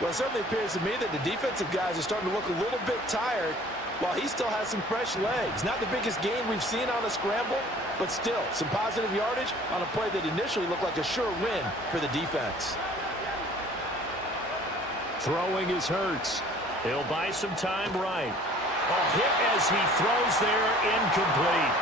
Well, it certainly appears to me that the defensive guys are starting to look a little bit tired while he still has some fresh legs. Not the biggest gain we've seen on a scramble, but still some positive yardage on a play that initially looked like a sure win for the defense. Throwing is Hurts. He'll buy some time right. A hit as he throws there, incomplete.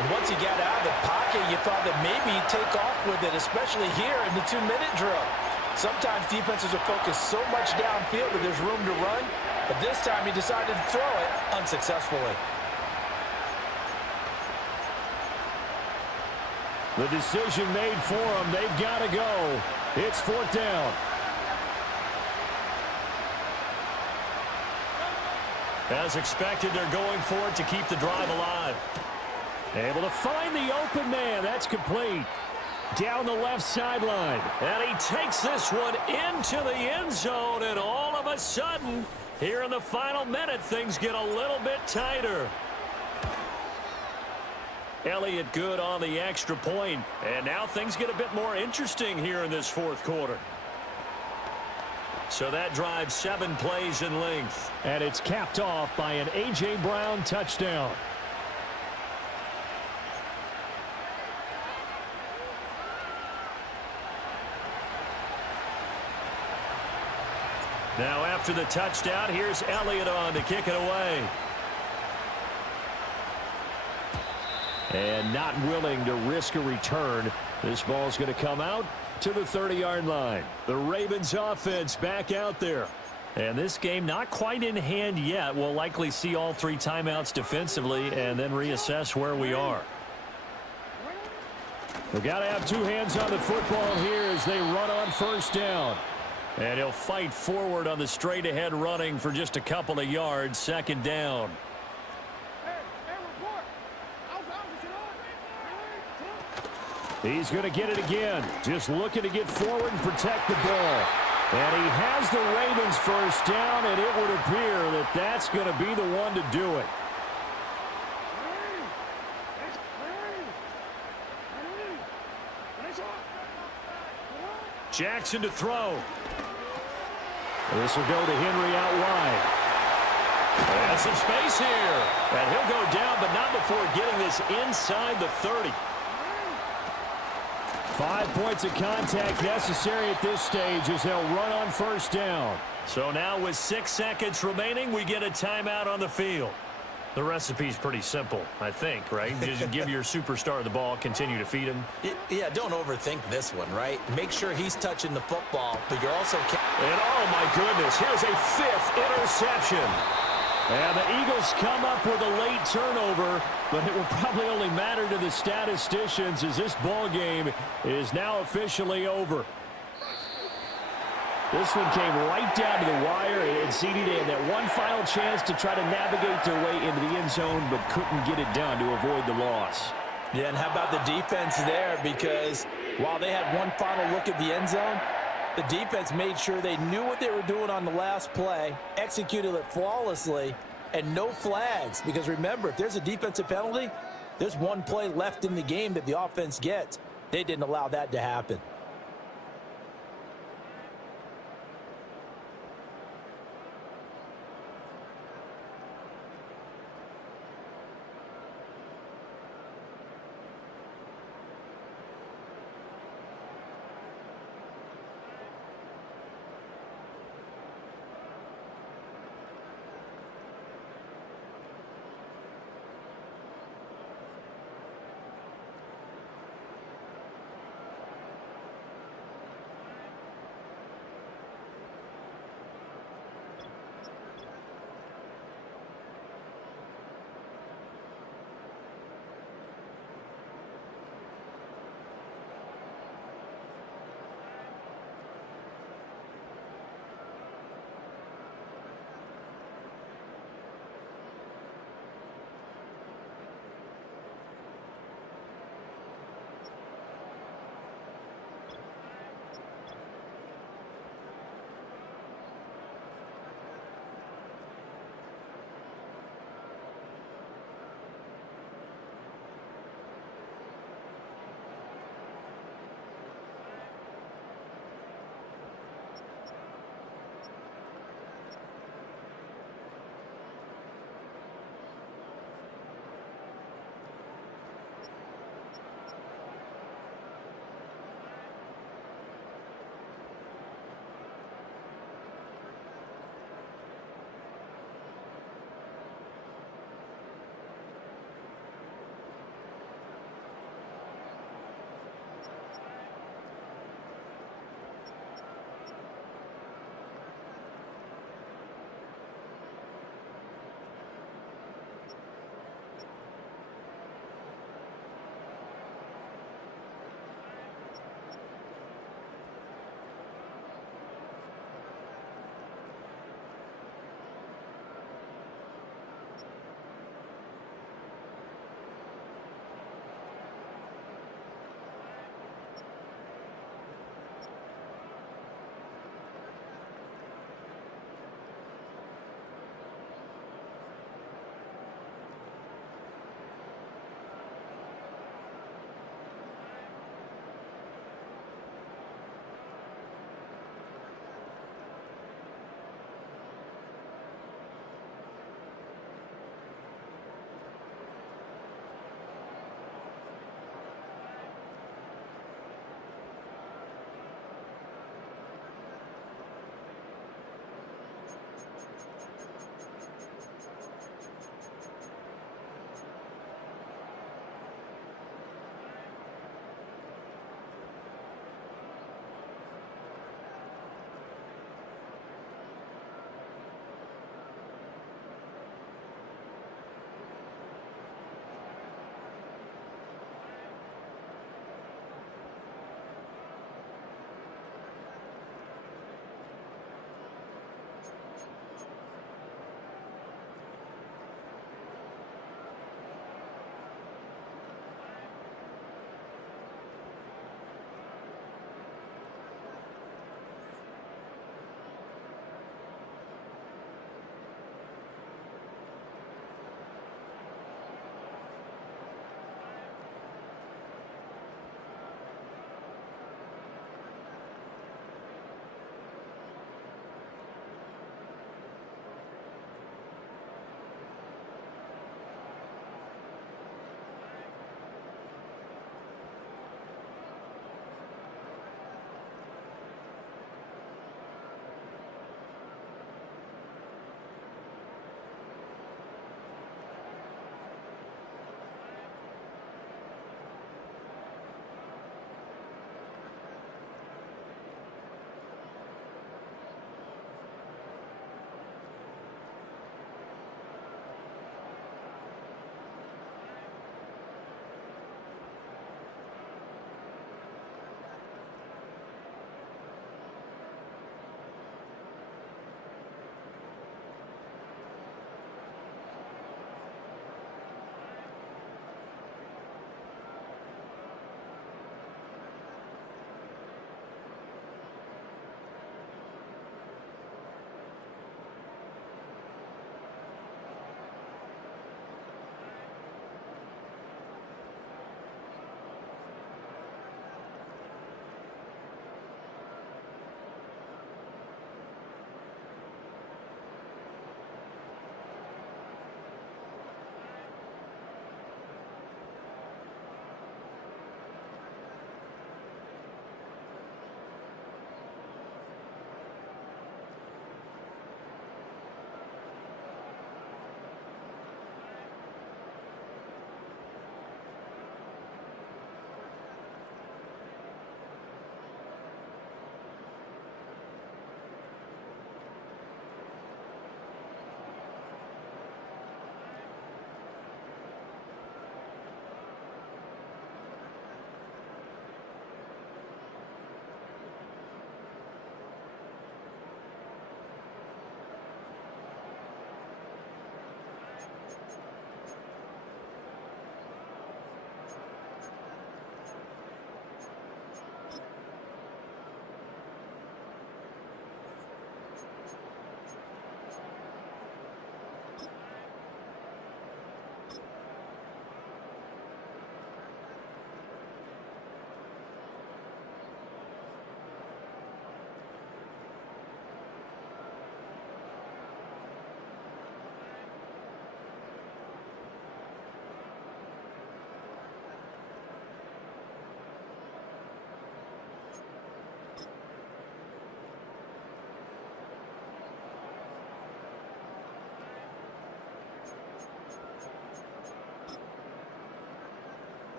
And once he got out of the pocket, you thought that maybe he'd take off with it, especially here in the 2-minute drill. Sometimes defenses are focused so much downfield that there's room to run, but this time he decided to throw it unsuccessfully. The decision made for them. They've got to go. It's 4th down. As expected, they're going for it to keep the drive alive. Able to find the open man. That's complete. Down the left sideline. And he takes this one into the end zone, and all of a sudden, here in the final minute, things get a little bit tighter. Elliott good on the extra point, and now things get a bit more interesting here in this 4th quarter. So that drives 7 plays in length. And it's capped off by an A.J. Brown touchdown. Now after after the touchdown. Here's Elliott on to kick it away. And not willing to risk a return. This ball's going to come out to the 30-yard line. The Ravens offense back out there. And this game not quite in hand yet. We'll likely see all 3 timeouts defensively and then reassess where we are. We've got to have 2 hands on the football here as they run on first down. And he'll fight forward on the straight-ahead running for just a couple of yards. Second down. He's going to get it again. Just looking to get forward and protect the ball. And he has the Ravens first down, and it would appear that that's going to be the one to do it. Jackson to throw. This will go to Henry out wide. And some space here. And he'll go down, but not before getting this inside the 30. 5 points of contact necessary at this stage as they'll run on first down. So now with 6 seconds remaining, we get a timeout on the field. The recipe's pretty simple, I think, right? Just give your superstar the ball, continue to feed him. Yeah, don't overthink this one, right? Make sure he's touching the football, but you're also... And oh my goodness, here's a 5th interception. And the Eagles come up with a late turnover, but it will probably only matter to the statisticians as this ball game is now officially over. This one came right down to the wire, and CD had that one final chance to try to navigate their way into the end zone, but couldn't get it done to avoid the loss. Yeah, and how about the defense there? Because while they had one final look at the end zone, the defense made sure they knew what they were doing on the last play, executed it flawlessly, and no flags. Because remember, if there's a defensive penalty, there's one play left in the game that the offense gets. They didn't allow that to happen.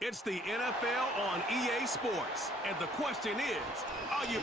It's the NFL on EA Sports. And the question is, are you...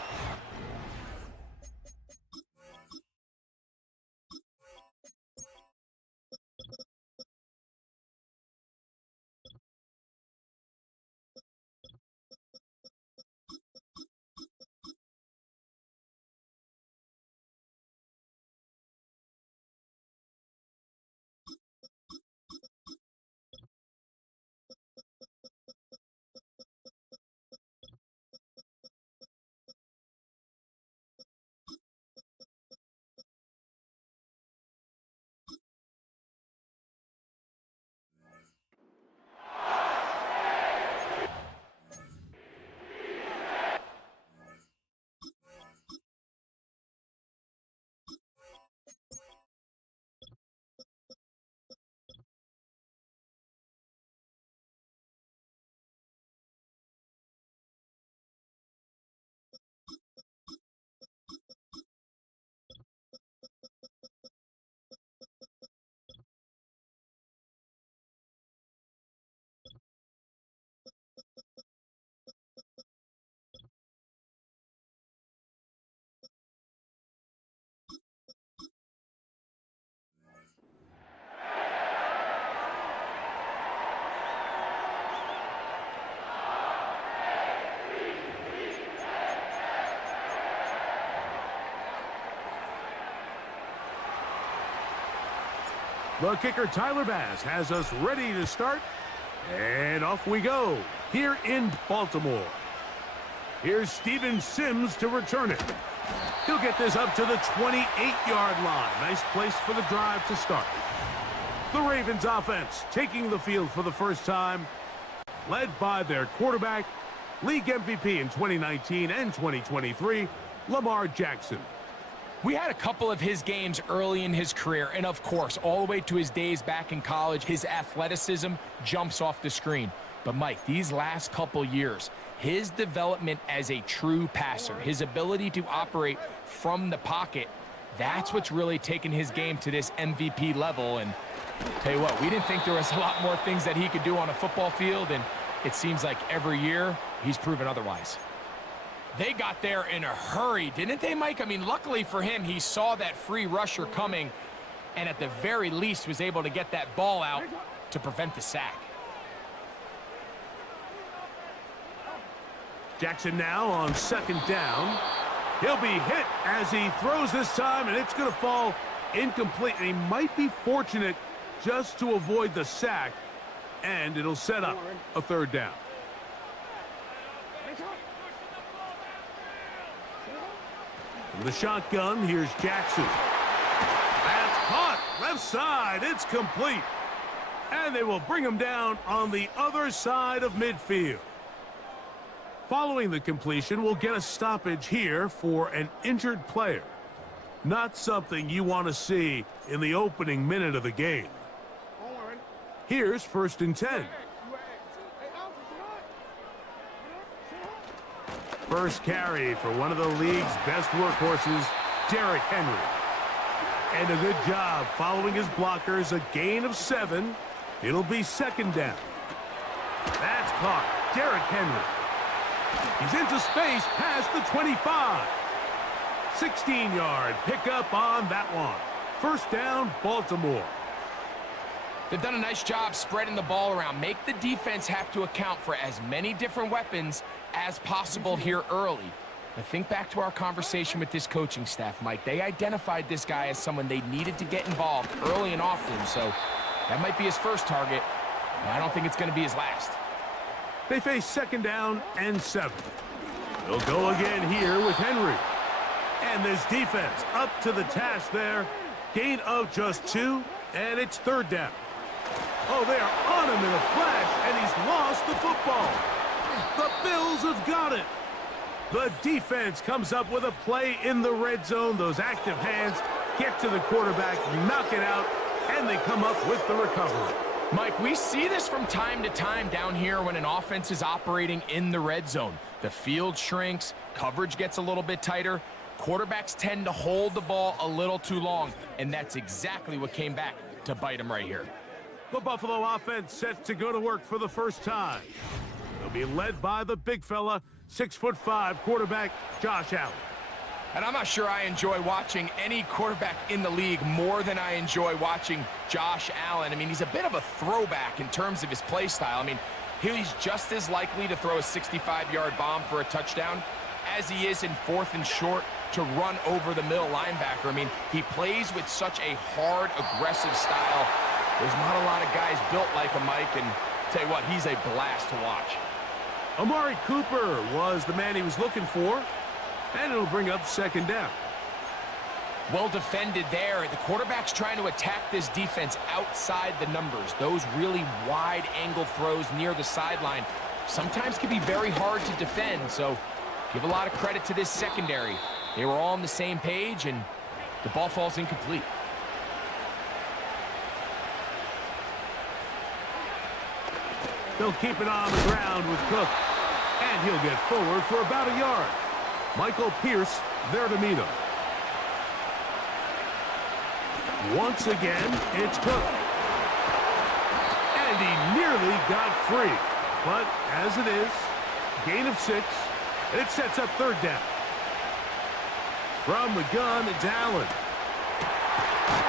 The kicker, Tyler Bass, has us ready to start. And off we go here in Baltimore. Here's Steven Sims to return it. He'll get this up to the 28-yard line. Nice place for the drive to start. The Ravens offense taking the field for the first time, led by their quarterback, league MVP in 2019 and 2023, Lamar Jackson. We had a couple of his games early in his career, and of course, all the way to his days back in college, his athleticism jumps off the screen. But Mike, these last couple years, his development as a true passer, his ability to operate from the pocket, that's what's really taken his game to this MVP level. And tell you what, we didn't think there was a lot more things that he could do on a football field, and it seems like every year he's proven otherwise. They got there in a hurry, didn't they, Mike? I mean, luckily for him, he saw that free rusher coming and at the very least was able to get that ball out to prevent the sack. Jackson now on second down. He'll be hit as he throws this time, and it's going to fall incomplete. And he might be fortunate just to avoid the sack, and it'll set up a third down. From the shotgun, here's Jackson. That's caught. Left side. It's complete. And they will bring him down on the other side of midfield. Following the completion, we'll get a stoppage here for an injured player. Not something you want to see in the opening minute of the game. Here's 1st and 10. First carry for one of the league's best workhorses, Derrick Henry. And a good job following his blockers, a gain of 7. It'll be second down. That's caught. Derrick Henry. He's into space past the 25. 16-yard pickup on that one. First down, Baltimore. They've done a nice job spreading the ball around. Make the defense have to account for as many different weapons as possible here early. But think back to our conversation with this coaching staff, Mike. They identified this guy as someone they needed to get involved early and often, so that might be his first target, but I don't think it's going to be his last. They face second down and 7. They'll go again here with Henry. And this defense up to the task there. Gain of just 2, and it's third down. Oh, they are on him in a flash, and he's lost the football. The Bills have got it. The defense comes up with a play in the red zone. Those active hands get to the quarterback, knock it out, and they come up with the recovery. Mike, we see this from time to time down here when an offense is operating in the red zone. The field shrinks, coverage gets a little bit tighter, quarterbacks tend to hold the ball a little too long, and that's exactly what came back to bite them right here. The Buffalo offense set to go to work for the first time. They'll be led by the big fella, 6'5" quarterback Josh Allen. And I'm not sure I enjoy watching any quarterback in the league more than I enjoy watching Josh Allen. I mean, he's a bit of a throwback in terms of his play style. I mean, he's just as likely to throw a 65-yard bomb for a touchdown as he is in 4th and short to run over the middle linebacker. I mean, he plays with such a hard, aggressive style. There's not a lot of guys built like him, Mike, and tell you what, he's a blast to watch. Amari Cooper was the man he was looking for, and it'll bring up 2nd down. Well defended there. The quarterback's trying to attack this defense outside the numbers. Those really wide angle throws near the sideline sometimes can be very hard to defend, so give a lot of credit to this secondary. They were all on the same page, and the ball falls incomplete. They'll keep it on the ground with Cook, and he'll get forward for about a yard. Michael Pierce there to meet him. Once again, it's Cook. And he nearly got free. But as it is, gain of 6, and it sets up 3rd down. From the gun, it's Allen.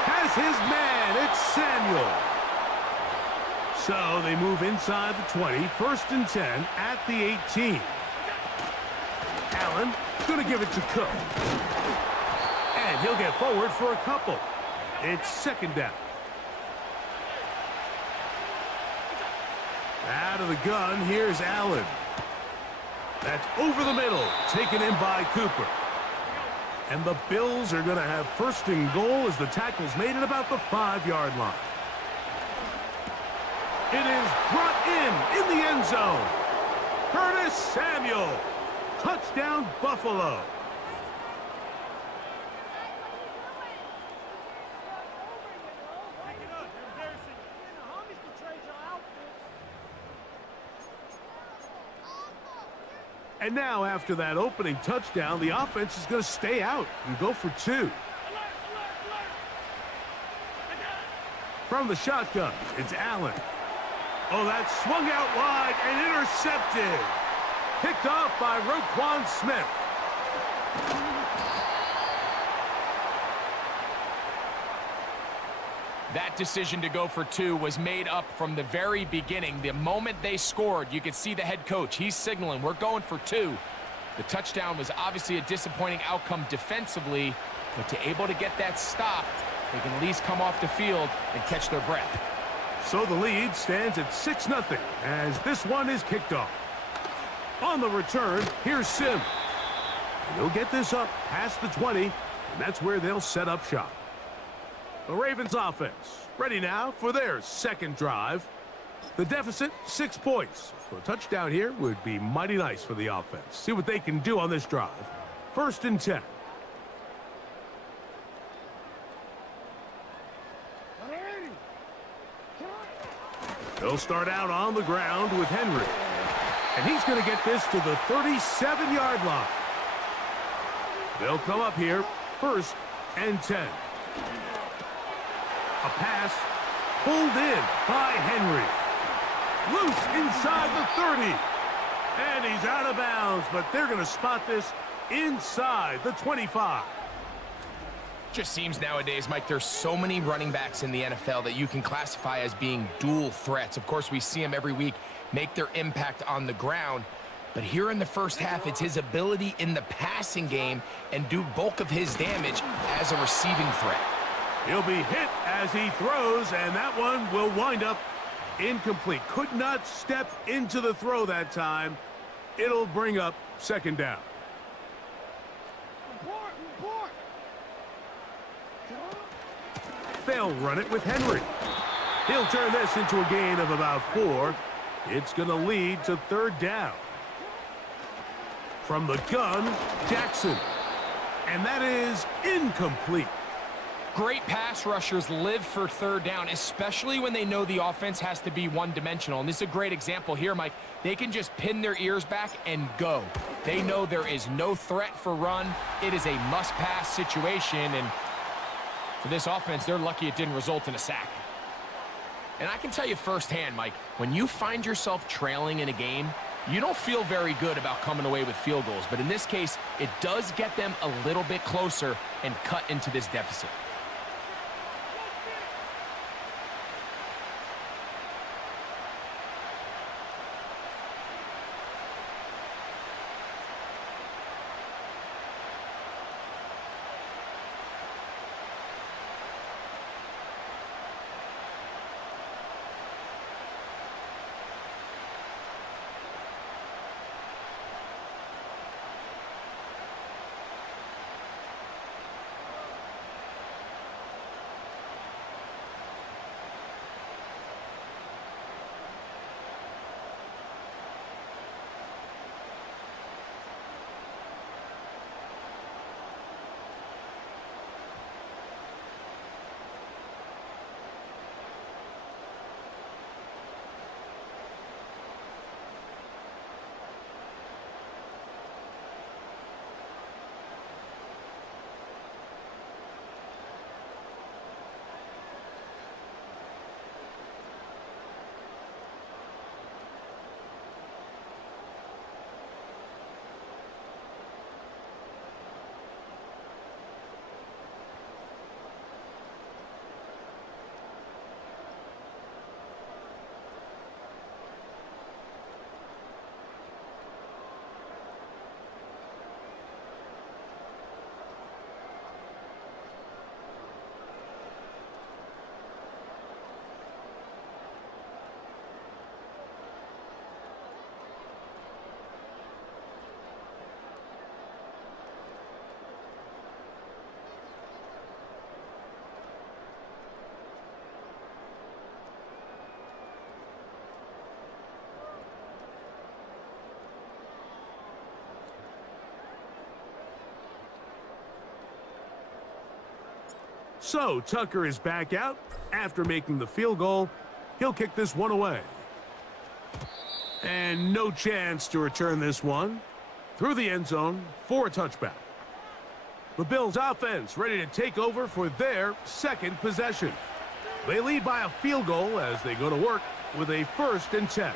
Has his man, it's Samuel. So they move inside the 20, 1st and 10 at the 18. Allen going to give it to Cook. And he'll get forward for a couple. It's 2nd down. Out of the gun, here's Allen. That's over the middle, taken in by Cooper. And the Bills are going to have 1st and goal as the tackle's made at about the 5-yard line. It is brought in the end zone. Curtis Samuel. Touchdown, Buffalo. And now, after that opening touchdown, the offense is going to stay out and go for 2. From the shotgun, it's Allen. Oh, that's swung out wide and intercepted. Picked off by Roquan Smith. That decision to go for 2 was made up from the very beginning. The moment they scored, you could see the head coach. He's signaling, we're going for 2. The touchdown was obviously a disappointing outcome defensively, but to able to get that stop, they can at least come off the field and catch their breath. So the lead stands at 6-0 as this one is kicked off. On the return, here's Sim. And they'll get this up past the 20, and that's where they'll set up shop. The Ravens offense ready now for their 2nd drive. The deficit, 6 points. So a touchdown here would be mighty nice for the offense. See what they can do on this drive. 1st and 10. They'll start out on the ground with Henry. And he's going to get this to the 37-yard line. They'll come up here, 1st and 10. A pass pulled in by Henry. Loose inside the 30. And he's out of bounds, but they're going to spot this inside the 25. Just seems nowadays, Mike, there's so many running backs in the NFL that you can classify as being dual threats. Of course, we see them every week make their impact on the ground. But here in the first half, it's his ability in the passing game and do bulk of his damage as a receiving threat. He'll be hit as he throws, and that one will wind up incomplete. Could not step into the throw that time. It'll bring up 2nd down. They'll run it with Henry. He'll turn this into a gain of about 4. It's going to lead to 3rd down. From the gun, Jackson. And that is incomplete. Great pass rushers live for 3rd down, especially when they know the offense has to be one-dimensional. And this is a great example here, Mike. They can just pin their ears back and go. They know there is no threat for run. It is a must-pass situation, and for this offense, they're lucky it didn't result in a sack. And I can tell you firsthand, Mike, when you find yourself trailing in a game, you don't feel very good about coming away with field goals. But in this case, it does get them a little bit closer and cut into this deficit. So Tucker is back out after making the field goal. He'll kick this one away. And no chance to return this one through the end zone for a touchback. The Bills offense ready to take over for their second possession. They lead by a field goal as they go to work with a 1st and 10.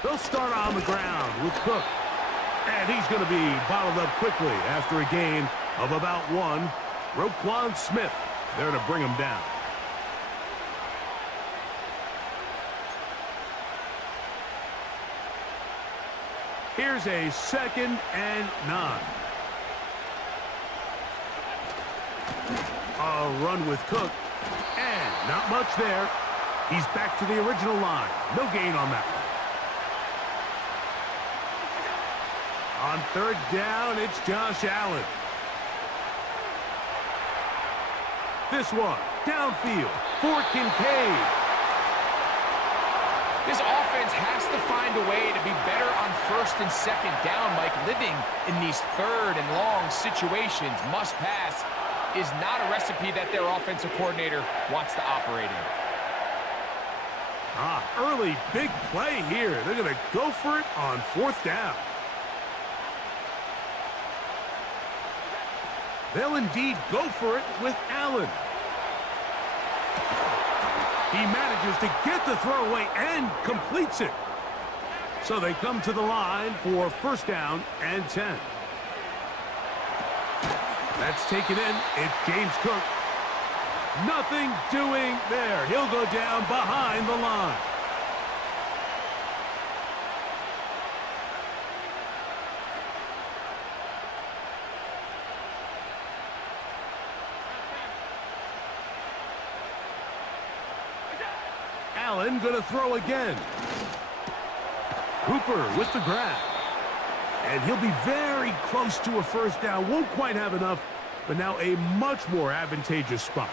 They'll start on the ground with Cook. And he's going to be bottled up quickly after a gain of about 1. Roquan Smith there to bring him down. Here's a 2nd and 9. A run with Cook. And not much there. He's back to the original line. No gain on that one. On 3rd down, it's Josh Allen. This one, downfield for Kincaid. This offense has to find a way to be better on 1st and 2nd down, Mike. Living in these 3rd and long situations, must pass, is not a recipe that their offensive coordinator wants to operate in. Early big play here. They're going to go for it on 4th down. They'll indeed go for it with Allen. He manages to get the throw away and completes it. So they come to the line for 1st down and 10. That's taken in. It's James Cook. Nothing doing there. He'll go down behind the line. Allen going to throw again. Cooper with the grab. And he'll be very close to a 1st down. Won't quite have enough, but now a much more advantageous spot.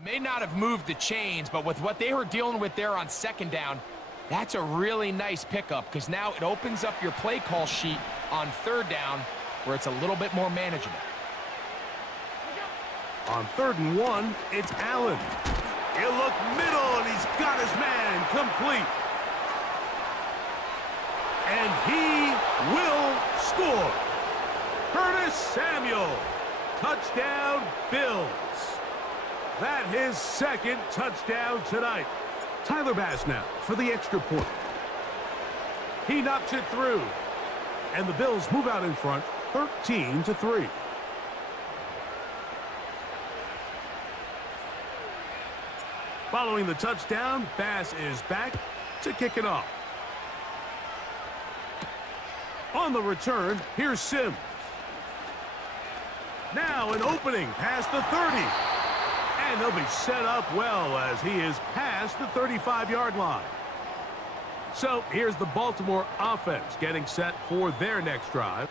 It may not have moved the chains, but with what they were dealing with there on second down, that's a really nice pickup because now it opens up your play call sheet on third down where it's a little bit more manageable. On 3rd and 1, it's Allen. He'll look middle, and he's got his man complete. And he will score. Curtis Samuel. Touchdown, Bills. That his 2nd touchdown tonight. Tyler Bass now for the extra point. He knocks it through. And the Bills move out in front, 13-3. Following the touchdown, Bass is back to kick it off. On the return, here's Sims. Now an opening past the 30. And they'll be set up well as he is past the 35-yard line. So here's the Baltimore offense getting set for their next drive.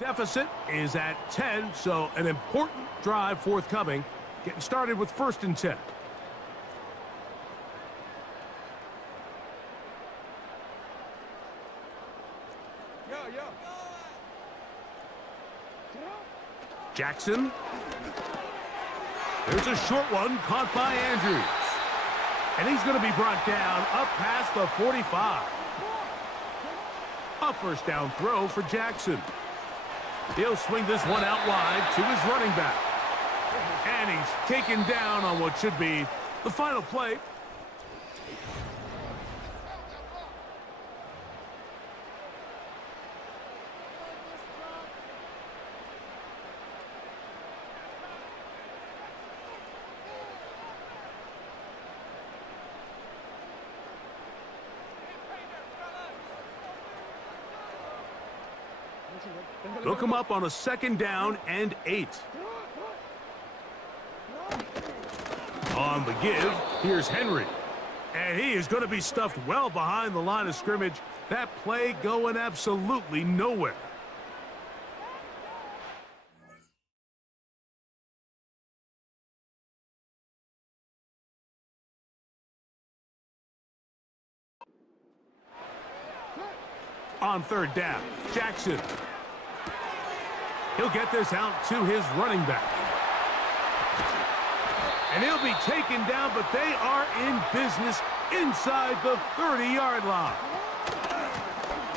Deficit is at 10, so an important drive forthcoming. Getting started with 1st and 10. Jackson. There's a short one caught by Andrews. And he's going to be brought down up past the 45. A 1st down throw for Jackson. He'll swing this one out wide to his running back. And he's taken down on what should be the final play. They'll come up on a 2nd down and 8. On the give, here's Henry. And he is going to be stuffed well behind the line of scrimmage. That play going absolutely nowhere. On 3rd down, Jackson. He'll get this out to his running back. And he'll be taken down, but they are in business inside the 30-yard line.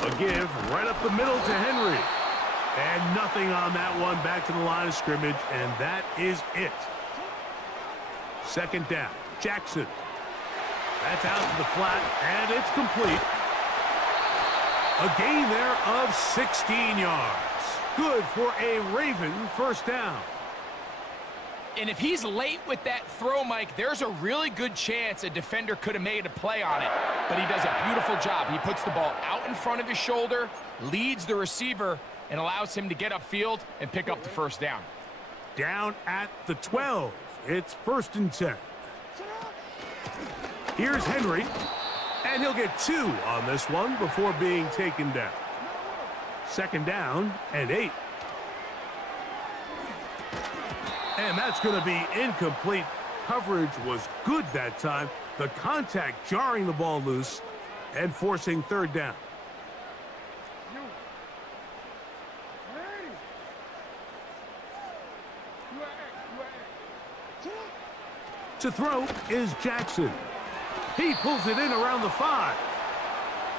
A give right up the middle to Henry. And nothing on that one, back to the line of scrimmage, and that is it. 2nd down, Jackson. That's out to the flat, and it's complete. A gain there of 16 yards. Good for a Raven 1st down. And if he's late with that throw, Mike, there's a really good chance a defender could have made a play on it. But he does a beautiful job. He puts the ball out in front of his shoulder, leads the receiver, and allows him to get upfield and pick up the 1st down. Down at the 12. It's 1st and 10. Here's Henry. And he'll get 2 on this one before being taken down. 2nd down and 8. And that's going to be incomplete. Coverage was good that time. The contact jarring the ball loose and forcing 3rd down. To throw is Jackson. He pulls it in around the 5.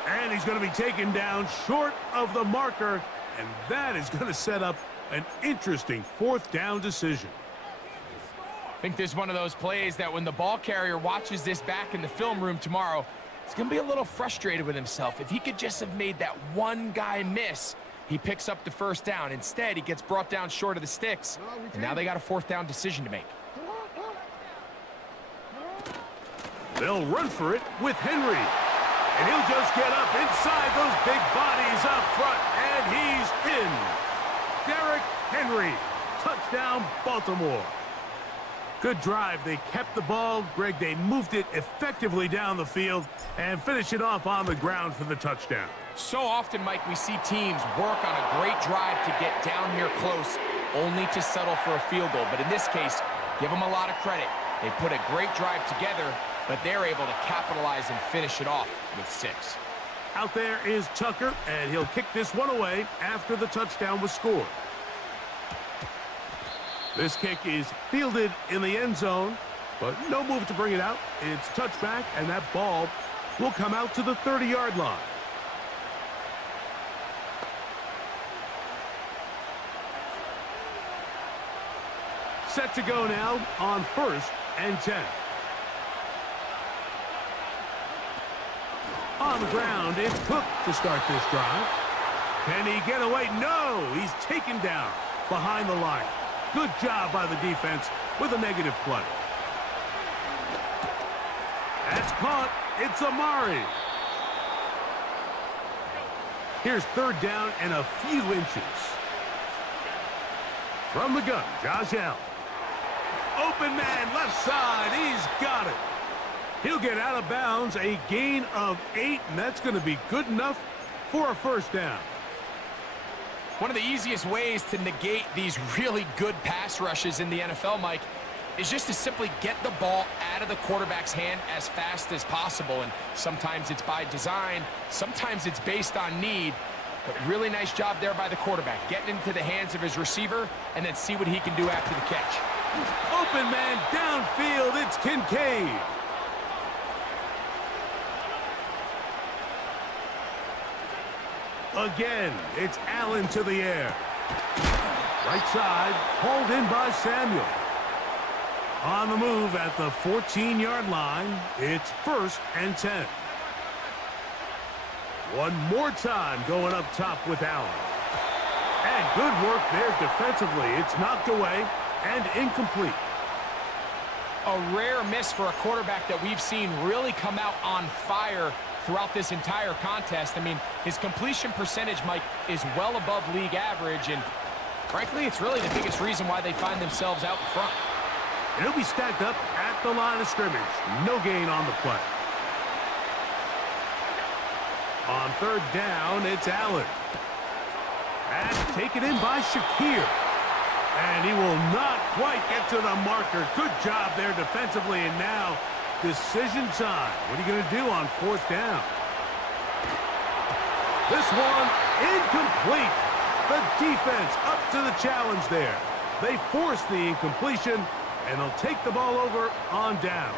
And he's going to be taken down short of the marker. And that is going to set up an interesting 4th down decision. I think this is one of those plays that when the ball carrier watches this back in the film room tomorrow, he's going to be a little frustrated with himself. If he could just have made that one guy miss, he picks up the 1st down. Instead, he gets brought down short of the sticks. And now they got a 4th down decision to make. They'll run for it with Henry. And he'll just get up inside those big bodies up front. And he's in. Derrick Henry. Touchdown, Baltimore. Good drive. They kept the ball. Greg, they moved it effectively down the field and finish it off on the ground for the touchdown. So often, Mike, we see teams work on a great drive to get down here close, only to settle for a field goal. But in this case, give them a lot of credit. They put a great drive together, but they're able to capitalize and finish it off with 6. Out there is Tucker, and he'll kick this one away after the touchdown was scored. This kick is fielded in the end zone, but no move to bring it out. It's touchback, and that ball will come out to the 30-yard line. Set to go now on 1st and 10. On the ground, it's Cook to start this drive. Can he get away? No, he's taken down behind the line. Good job by the defense with a negative play. That's caught. It's Amari. Here's 3rd down and a few inches. From the gun, Josh Allen. Open man, left side. He's got it. He'll get out of bounds, a gain of 8, and that's going to be good enough for a 1st down. One of the easiest ways to negate these really good pass rushes in the NFL, Mike, is just to simply get the ball out of the quarterback's hand as fast as possible. And sometimes it's by design, sometimes it's based on need. But really nice job there by the quarterback, getting into the hands of his receiver and then see what he can do after the catch. Open man downfield, it's Kincaid. Again, it's Allen to the air. Right side, hauled in by Samuel. On the move at the 14-yard line, it's 1st and 10. One more time going up top with Allen. And good work there defensively. It's knocked away and incomplete. A rare miss for a quarterback that we've seen really come out on fire throughout this entire contest. I mean, his completion percentage, Mike, is well above league average, and frankly, it's really the biggest reason why they find themselves out in front. And he'll be stacked up at the line of scrimmage. No gain on the play. On 3rd down, it's Allen. And taken in by Shakir. And he will not quite get to the marker. Good job there defensively, and now decision time. What are you going to do on 4th down? This one incomplete. The defense up to the challenge there. They force the incompletion, and they'll take the ball over on down.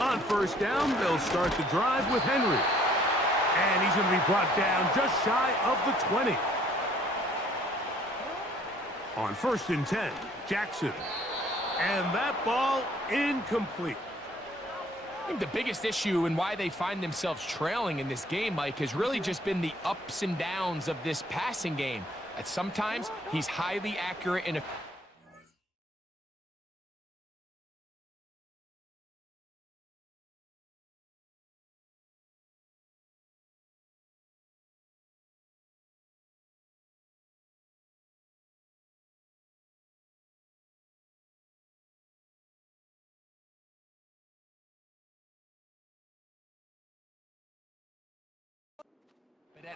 On first down, they'll start the drive with Henry. And he's going to be brought down just shy of the 20. On 1st and 10, Jackson. And that ball incomplete. I think the biggest issue and why they find themselves trailing in this game, Mike, has really just been the ups and downs of this passing game. At sometimes, he's highly accurate and at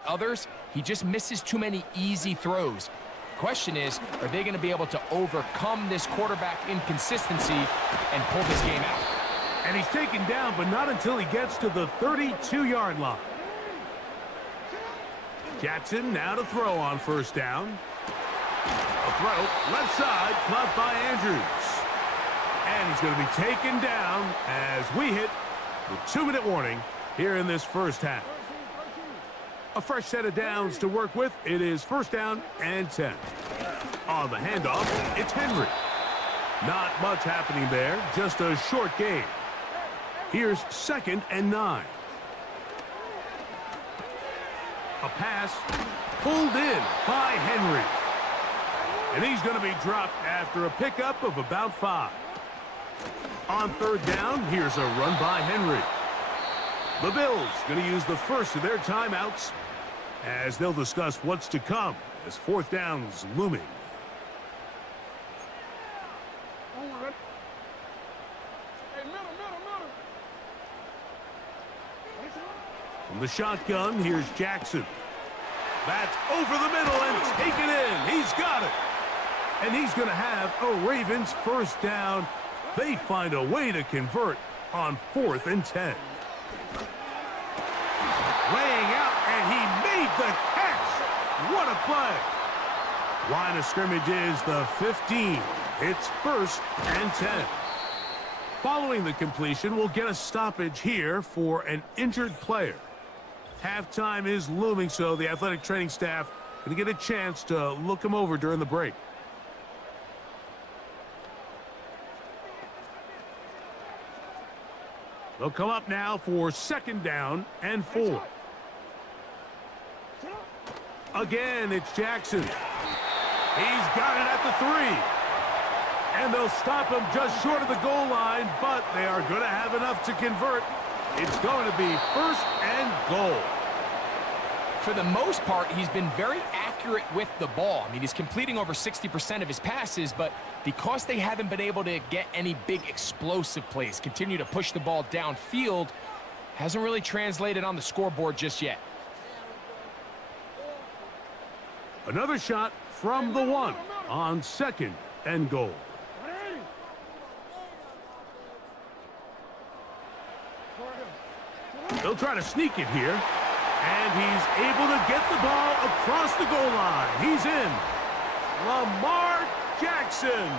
others, he just misses too many easy throws. The question is, are they going to be able to overcome this quarterback inconsistency and pull this game out? And he's taken down, but not until he gets to the 32-yard line. Jackson now to throw on first down. A throw, left side, caught by Andrews. And he's going to be taken down as we hit the 2-minute warning here in this first half. A fresh set of downs to work with. It is 1st down and 10. On the handoff, it's Henry. Not much happening there, just a short gain. Here's 2nd and 9. A pass pulled in by Henry. And he's going to be dropped after a pickup of about 5. On 3rd down, here's a run by Henry. The Bills going to use the first of their timeouts as they'll discuss what's to come as 4th down's looming. From the shotgun, here's Jackson. That's over the middle and taken in. He's got it. And he's going to have a Ravens 1st down. They find a way to convert on 4th and 10. Laying out, and he made the catch. What a play. Line of scrimmage is the 15. It's 1st and 10. Following the completion, we'll get a stoppage here for an injured player. Halftime is looming, so the athletic training staff going to get a chance to look him over during the break. They'll come up now for 2nd down and 4. Again, it's Jackson. He's got it at the 3. And they'll stop him just short of the goal line, but they are going to have enough to convert. It's going to be 1st and goal. For the most part, he's been very accurate with the ball. I mean, he's completing over 60% of his passes, but because they haven't been able to get any big explosive plays, continue to push the ball downfield, hasn't really translated on the scoreboard just yet. Another shot from the 1 on 2nd and goal. They'll try to sneak it here. And he's able to get the ball across the goal line. He's in. Lamar Jackson.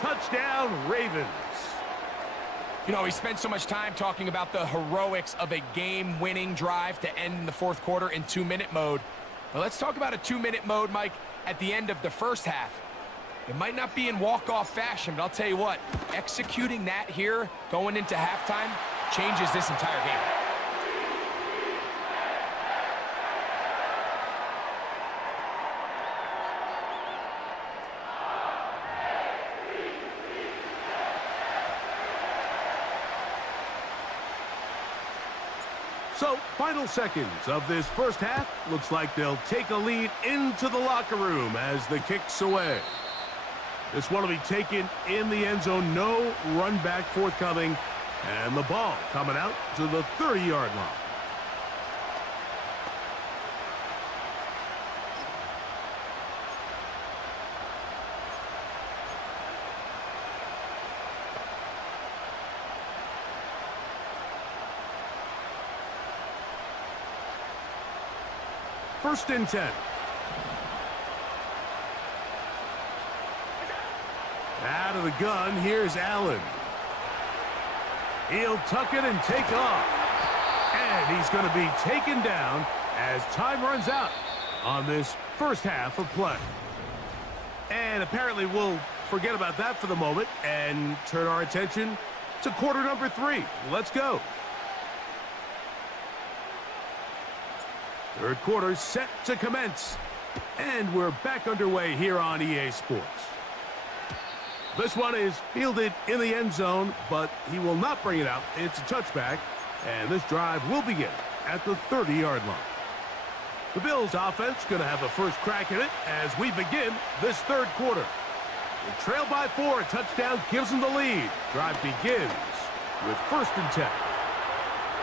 Touchdown, Ravens. You know, we spent so much time talking about the heroics of a game-winning drive to end in the 4th quarter in 2-minute mode. But let's talk about a 2-minute mode, Mike, at the end of the first half. It might not be in walk-off fashion, but I'll tell you what, executing that here going into halftime changes this entire game. So, final seconds of this first half. Looks like they'll take a lead into the locker room as the kick's away. This one will be taken in the end zone. No run back forthcoming. And the ball coming out to the 30-yard line. First and 10. Out of the gun, here's Allen. He'll tuck it and take off. And he's going to be taken down as time runs out on this first half of play. And apparently we'll forget about that for the moment and turn our attention to quarter number 3. Let's go. Third quarter set to commence. And we're back underway here on EA Sports. This one is fielded in the end zone, but he will not bring it out. It's a touchback, and this drive will begin at the 30-yard line. The Bills offense going to have a first crack at it as we begin this third quarter. They trail by 4. A touchdown gives them the lead. Drive begins with 1st and 10.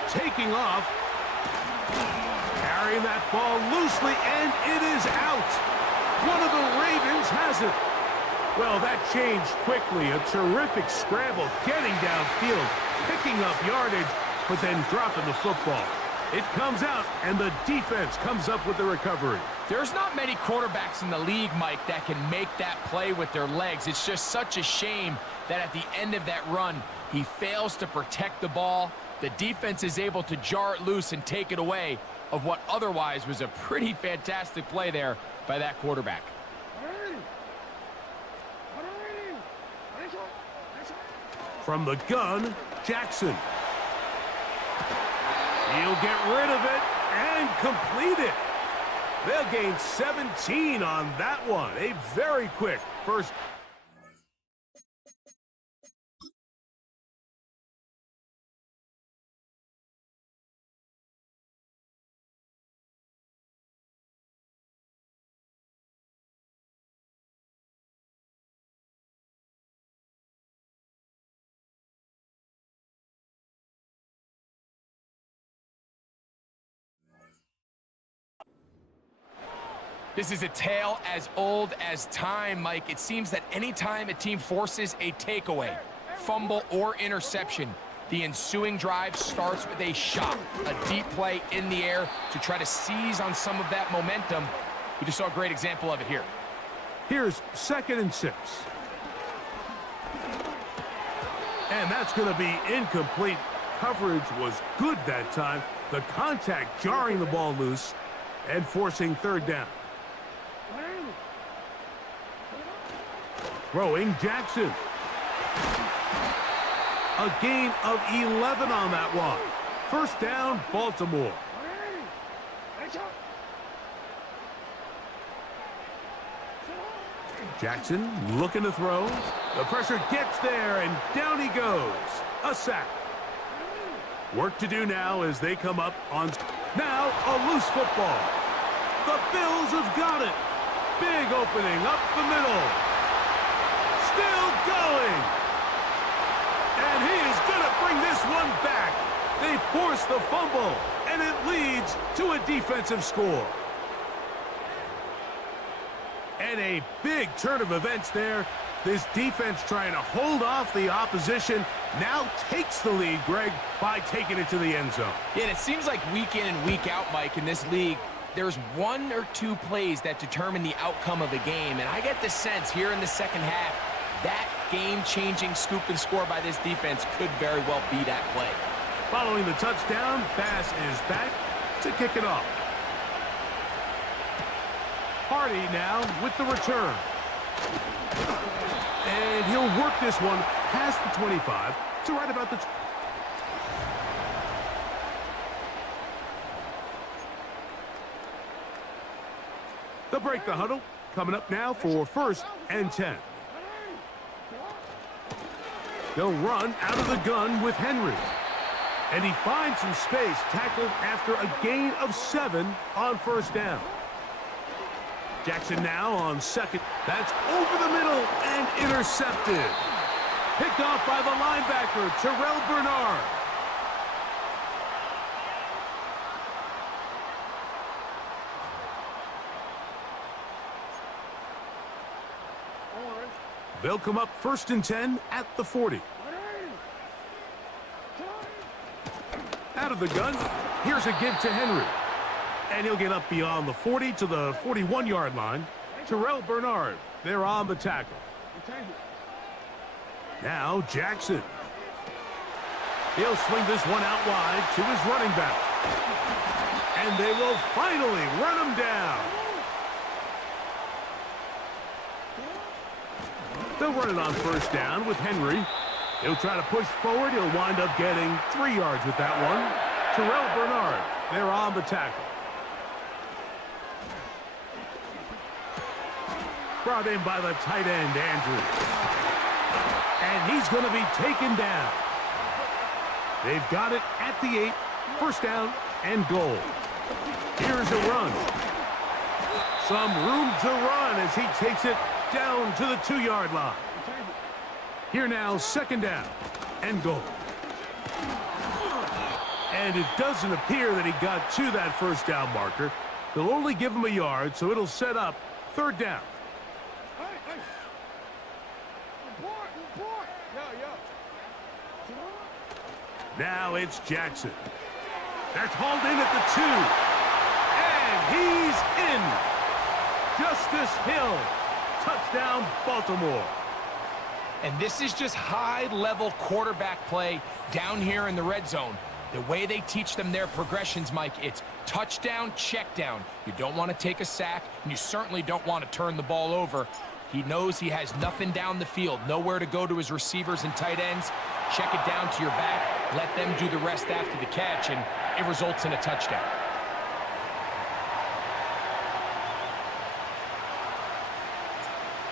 Taking off. Carrying that ball loosely, and it is out. One of the Ravens has it. Well, that changed quickly. A terrific scramble, getting downfield, picking up yardage, but then dropping the football. It comes out, and the defense comes up with the recovery. There's not many quarterbacks in the league, Mike, that can make that play with their legs. It's just such a shame that at the end of that run, he fails to protect the ball. The defense is able to jar it loose and take it away of what otherwise was a pretty fantastic play there by that quarterback. From the gun, Jackson. He'll get rid of it and complete it. They'll gain 17 on that one. A very quick first. This is a tale as old as time, Mike. It seems that anytime a team forces a takeaway, fumble, or interception, the ensuing drive starts with a shot, a deep play in the air to try to seize on some of that momentum. We just saw a great example of it here. Here's 2nd and 6. And that's going to be incomplete. Coverage was good that time. The contact jarring the ball loose and forcing 3rd down. Throwing Jackson. A gain of 11 on that one. 1st down, Baltimore. Jackson looking to throw. The pressure gets there, and down he goes. A sack. Work to do now as they come up on... Now a loose football. The Bills have got it. Big opening up the middle. Still going. And he is going to bring this one back. They force the fumble, and it leads to a defensive score. And a big turn of events there. This defense trying to hold off the opposition now takes the lead, Greg, by taking it to the end zone. Yeah, and it seems like week in and week out, Mike, in this league, there's 1 or 2 plays that determine the outcome of a game. And I get the sense here in the second half, that game-changing scoop and score by this defense could very well be that play. Following the touchdown, Bass is back to kick it off. Hardy now with the return. And he'll work this one past the 25 to right about the... They'll break the huddle. Coming up now for 1st and 10. They'll run out of the gun with Henry. And he finds some space, tackled after a gain of 7 on 1st down. Jackson now on 2nd. That's over the middle and intercepted. Picked off by the linebacker, Terrell Bernard. They'll come up 1st and 10 at the 40. Out of the gun, here's a give to Henry. And he'll get up beyond the 40 to the 41-yard line. Terrell Bernard, they're on the tackle. Now Jackson. He'll swing this one out wide to his running back. And they will finally run him down. They'll run it on first down with Henry. He'll try to push forward. He'll wind up getting 3 yards with that one. Terrell Bernard, they're on the tackle. Brought in by the tight end, Andrews. And he's going to be taken down. They've got it at the 8, first down and goal. Here's a run. Some room to run as he takes it down to the 2-yard line. Here now, second down and goal. And it doesn't appear that he got to that first down marker. They'll only give him a yard, so it'll set up third down. Now it's Jackson. That's hauled in at the 2. And he's in. Justice Hill. Touchdown, Baltimore. And this is just high-level quarterback play down here in the red zone. The way they teach them their progressions, Mike, it's touchdown, check down. You don't want to take a sack, and you certainly don't want to turn the ball over. He knows he has nothing down the field, nowhere to go to his receivers and tight ends. Check it down to your back, let them do the rest after the catch, and it results in a touchdown.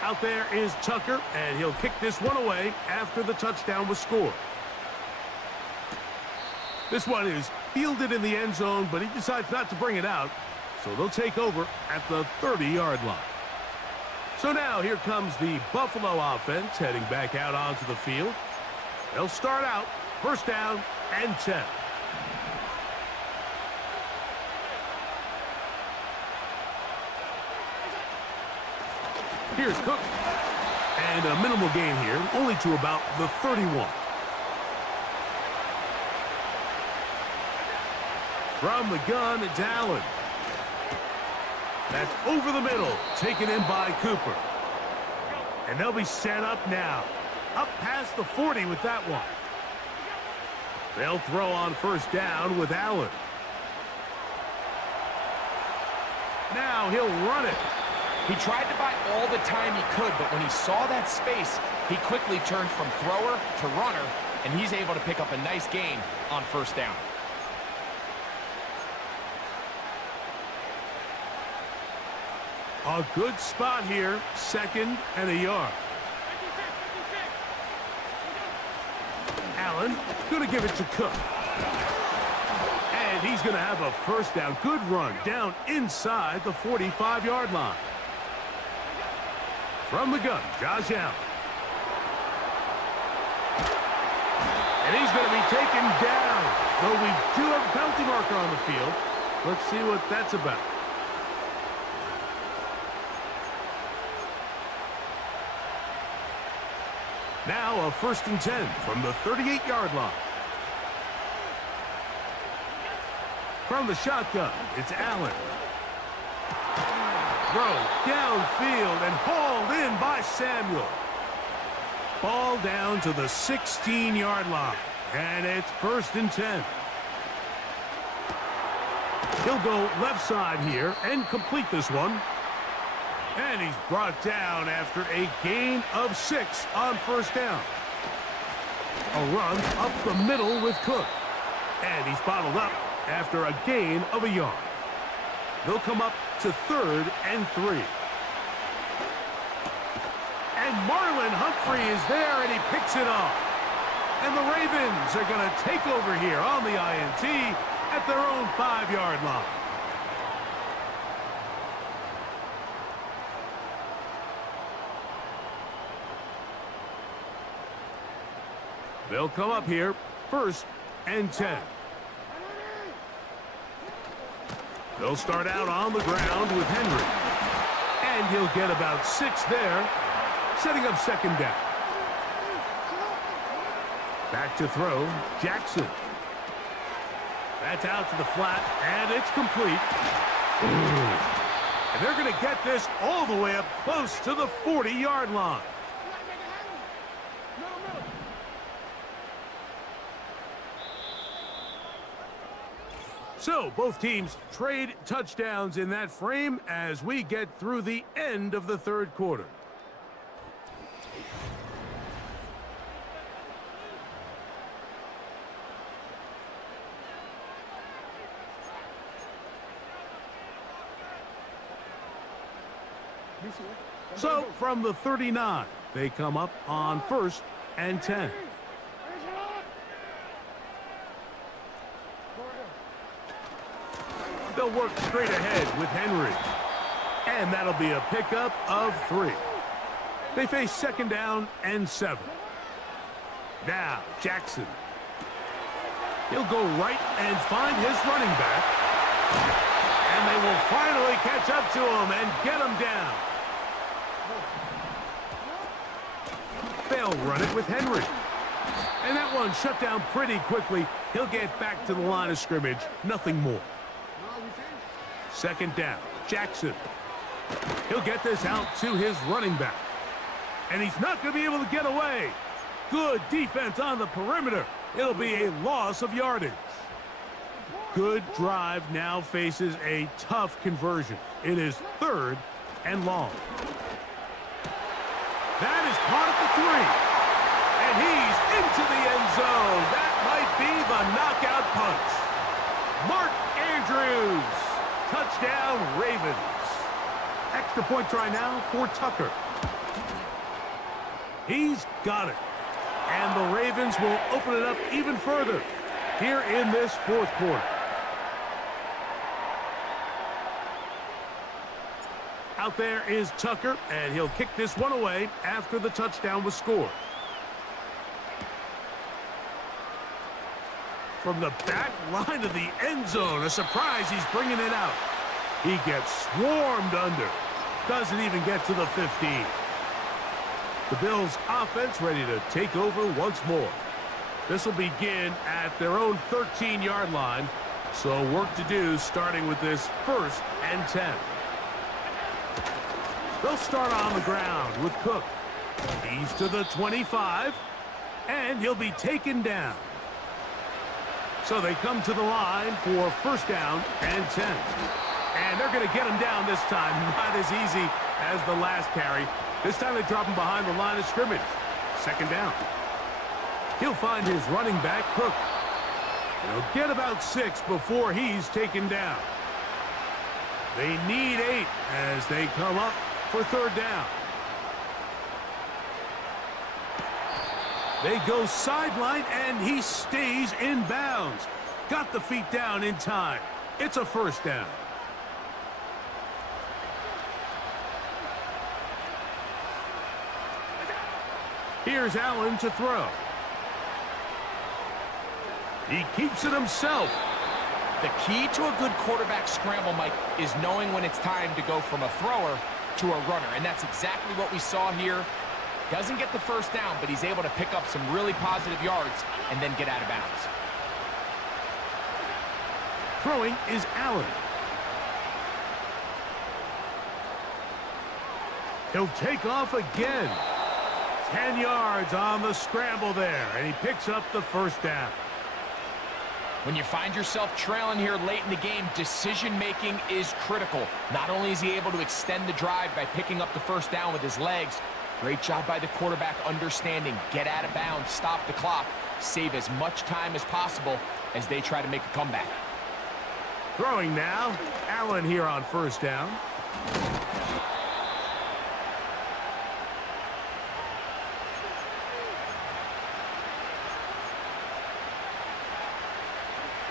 Out there is Tucker, and he'll kick this one away after the touchdown was scored. This one is fielded in the end zone, but he decides not to bring it out, so they'll take over at the 30-yard line. So now here comes the Buffalo offense heading back out onto the field. They'll start out first down and 10. Here's Cook. And a minimal gain here, only to about the 31. From the gun, it's Allen. That's over the middle, taken in by Cooper. And they'll be set up now. Up past the 40 with that one. They'll throw on first down with Allen. Now he'll run it. He tried to buy all the time he could, but when he saw that space, he quickly turned from thrower to runner, and he's able to pick up a nice gain on first down. A good spot here, second and a yard. Allen going to give it to Cook. And he's going to have a first down. Good run down inside the 45-yard line. From the gun, Josh Allen. And he's going to be taken down. Though we do have a penalty marker on the field. Let's see what that's about. Now a first and 10 from the 38-yard line. From the shotgun, it's Allen. Throw downfield and hauled in by Samuel. Ball down to the 16-yard line. And it's first and 10. He'll go left side here and complete this one. And he's brought down after a gain of 6 on first down. A run up the middle with Cook. And he's bottled up after a gain of a yard. They'll come up to third and 3. And Marlon Humphrey is there, and he picks it off. And the Ravens are going to take over here on the INT at their own 5-yard line. They'll come up here, first and 10. They'll start out on the ground with Henry. And he'll get about 6 there, setting up second down. Back to throw, Jackson. That's out to the flat, and it's complete. And they're going to get this all the way up close to the 40-yard line. So both teams trade touchdowns in that frame as we get through the end of the third quarter. So from the 39, they come up on 1st and 10. They'll work straight ahead with Henry. And that'll be a pickup of 3. They face 2nd down and 7. Now, Jackson. He'll go right and find his running back. And they will finally catch up to him and get him down. They'll run it with Henry. And that one shut down pretty quickly. He'll get back to the line of scrimmage. Nothing more. 2nd down. Jackson. He'll get this out to his running back. And he's not going to be able to get away. Good defense on the perimeter. It'll be a loss of yardage. Good drive now faces a tough conversion. It is 3rd and long. That is caught at the 3. And he's into the end zone. That might be the knockout punch. Mark Andrews. Touchdown, Ravens. Extra point try now for Tucker. He's got it. And the Ravens will open it up even further here in this 4th quarter. Out there is Tucker, and he'll kick this one away after the touchdown was scored. From the back line of the end zone, a surprise, he's bringing it out. He gets swarmed under. Doesn't even get to the 15. The Bills' offense ready to take over once more. This will begin at their own 13-yard line, so work to do starting with this 1st and 10. They'll start on the ground with Cook. He's to the 25, and he'll be taken down. So they come to the line for 1st down and 10. And they're going to get him down this time. Not as easy as the last carry. This time they drop him behind the line of scrimmage. 2nd down. He'll find his running back, Cook. He'll get about 6 before he's taken down. They need 8 as they come up for 3rd down. They go sideline, and he stays in bounds. Got the feet down in time. It's a 1st down. Here's Allen to throw. He keeps it himself. The key to a good quarterback scramble, Mike, is knowing when it's time to go from a thrower to a runner. And that's exactly what we saw here. Doesn't get the 1st down, but he's able to pick up some really positive yards and then get out of bounds. Throwing is Allen. He'll take off again. 10 yards on the scramble there, and he picks up the 1st down. When you find yourself trailing here late in the game, decision-making is critical. Not only is he able to extend the drive by picking up the 1st down with his legs, great job by the quarterback understanding, get out of bounds, stop the clock, save as much time as possible as they try to make a comeback. Throwing now, Allen here on 1st down.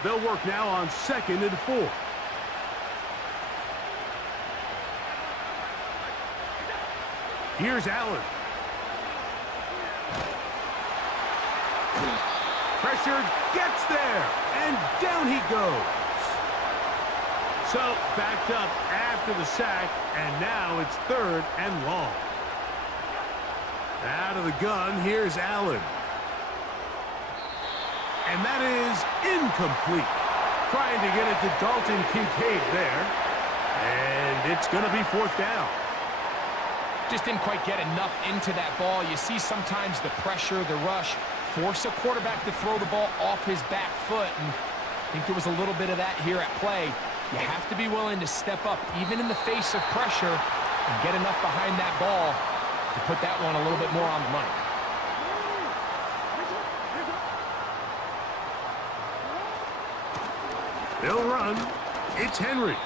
They'll work now on 2nd and 4. Here's Allen. Pressure gets there, and down he goes. So backed up after the sack, and now it's 3rd and long. Out of the gun, here's Allen. And that is incomplete. Trying to get it to Dalton Kincaid there. And it's going to be 4th down. Just didn't quite get enough into that ball. You see sometimes the pressure, the rush, force a quarterback to throw the ball off his back foot. And I think there was a little bit of that here at play. You have to be willing to step up, even in the face of pressure, and get enough behind that ball to put that one a little bit more on the money. They'll run. It's Henry.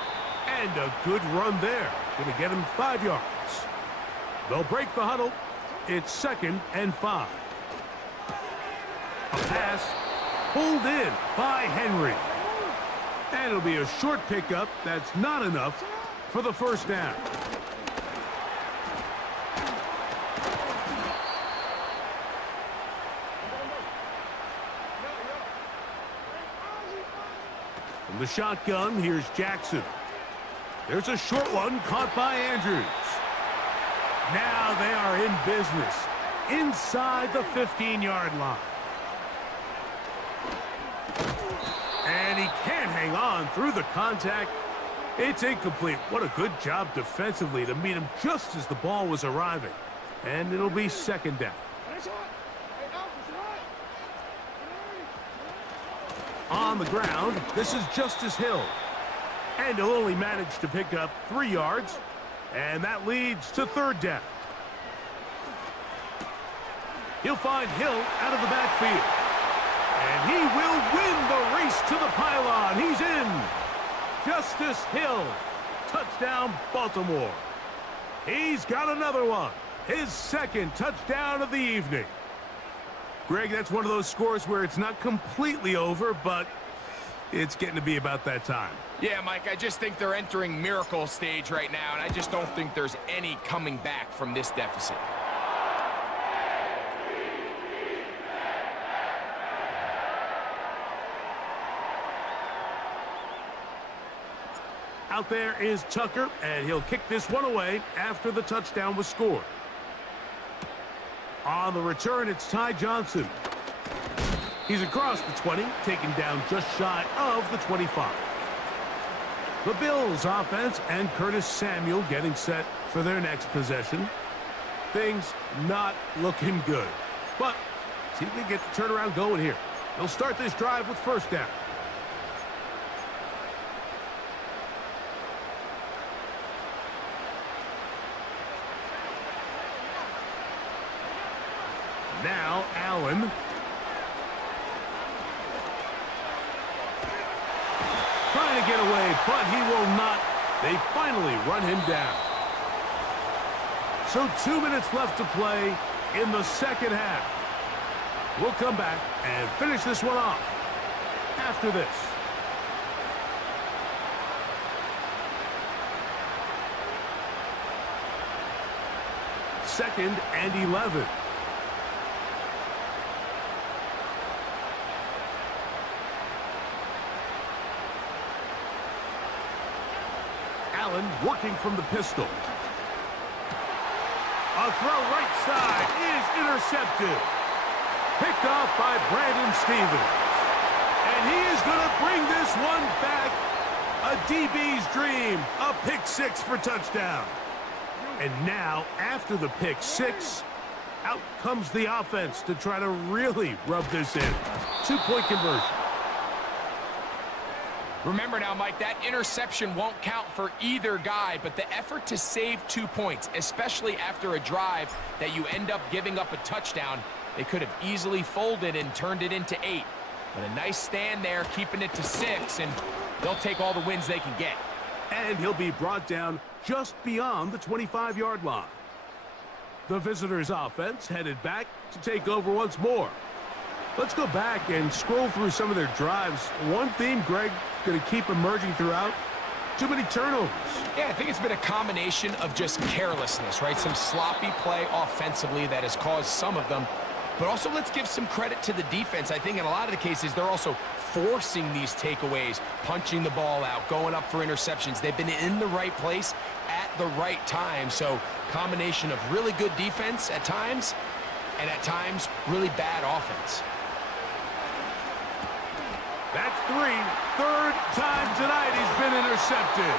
And a good run there. Going to get him 5 yards. They'll break the huddle. It's 2nd and 5. A pass pulled in by Henry. And it'll be a short pickup. That's not enough for the first down. From the shotgun, here's Jackson. There's a short one caught by Andrews. Now they are in business inside the 15-yard line. And he can't hang on through the contact. It's incomplete. What a good job defensively to meet him just as the ball was arriving. And it'll be 2nd down. On the ground, this is Justice Hill. And he'll only manage to pick up 3 yards. And that leads to 3rd down. He'll find Hill out of the backfield. And he will win the race to the pylon. He's in. Justice Hill. Touchdown, Baltimore. He's got another one. His 2nd touchdown of the evening. Greg, that's one of those scores where it's not completely over, but it's getting to be about that time. Yeah, Mike, I just think they're entering miracle stage right now, and I just don't think there's any coming back from this deficit. Out there is Tucker, and he'll kick this one away after the touchdown was scored. On the return, it's Ty Johnson. He's across the 20, taken down just shy of the 25. The Bills offense and Curtis Samuel getting set for their next possession. Things not looking good. But see if they get the turnaround going here. They'll start this drive with 1st down. Now Allen. Trying to get away, but he will not. They finally run him down. So 2 minutes left to play in the 2nd half. We'll come back and finish this one off after this. Second and 11. Allen working from the pistol. A throw right side is intercepted. Picked off by Brandon Stevens. And he is going to bring this one back. A DB's dream. A pick 6 for touchdown. And now, after the pick 6, out comes the offense to try to really rub this in. 2-point conversion. Remember now, Mike, that interception won't count for either guy, but the effort to save 2 points, especially after a drive that you end up giving up a touchdown, they could have easily folded and turned it into 8. But a nice stand there, keeping it to 6, and they'll take all the wins they can get. And he'll be brought down just beyond the 25-yard line. The visitors' offense headed back to take over once more. Let's go back and scroll through some of their drives. One theme, Greg, going to keep emerging throughout. Too many turnovers. Yeah, I think it's been a combination of just carelessness, right? Some sloppy play offensively that has caused some of them. But also, let's give some credit to the defense. I think in a lot of the cases, they're also forcing these takeaways, punching the ball out, going up for interceptions. They've been in the right place at the right time. So, combination of really good defense at times, and at times, really bad offense. That's 3. 3rd time tonight he's been intercepted.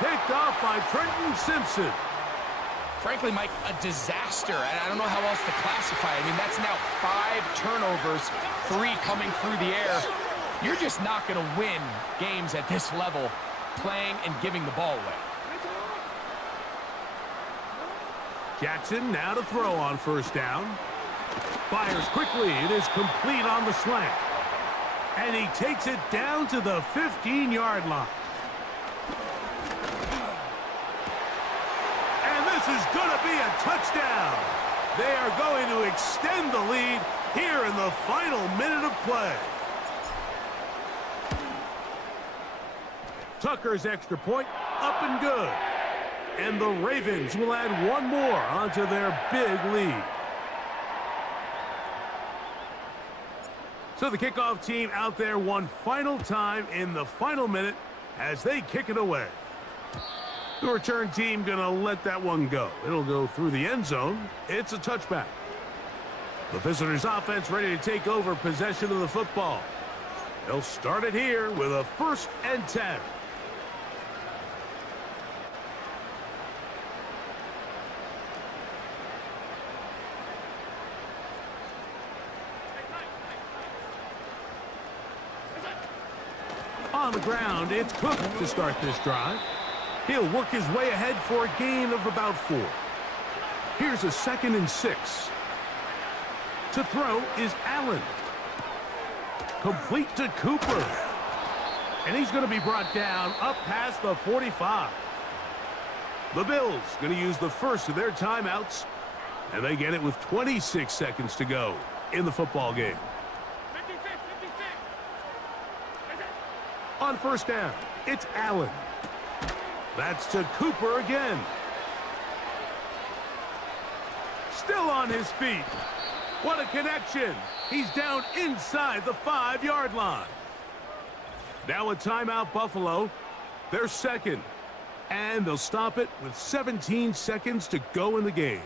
Picked off by Trenton Simpson. Frankly, Mike, a disaster. And I don't know how else to classify it. I mean, that's now 5 turnovers, 3 coming through the air. You're just not going to win games at this level playing and giving the ball away. Jackson now to throw on first down. Fires quickly. It is complete on the slant. And he takes it down to the 15-yard line. And this is going to be a touchdown. They are going to extend the lead here in the final minute of play. Tucker's extra point up and good. And the Ravens will add one more onto their big lead. So the kickoff team out there one final time in the final minute as they kick it away. The return team going to let that one go. It'll go through the end zone. It's a touchback. The visitors' offense ready to take over possession of the football. They'll start it here with a 1st and 10. On the ground, it's Cook to start this drive. He'll work his way ahead for a gain of about 4. Here's a 2nd and 6. To throw is Allen. Complete to Cooper. And he's going to be brought down up past the 45. The Bills going to use the first of their timeouts. And they get it with 26 seconds to go in the football game. On first down, it's Allen. That's to Cooper again. Still on his feet. What a connection. He's down inside the 5-yard line. Now a timeout, Buffalo. They're second. And they'll stop it with 17 seconds to go in the game.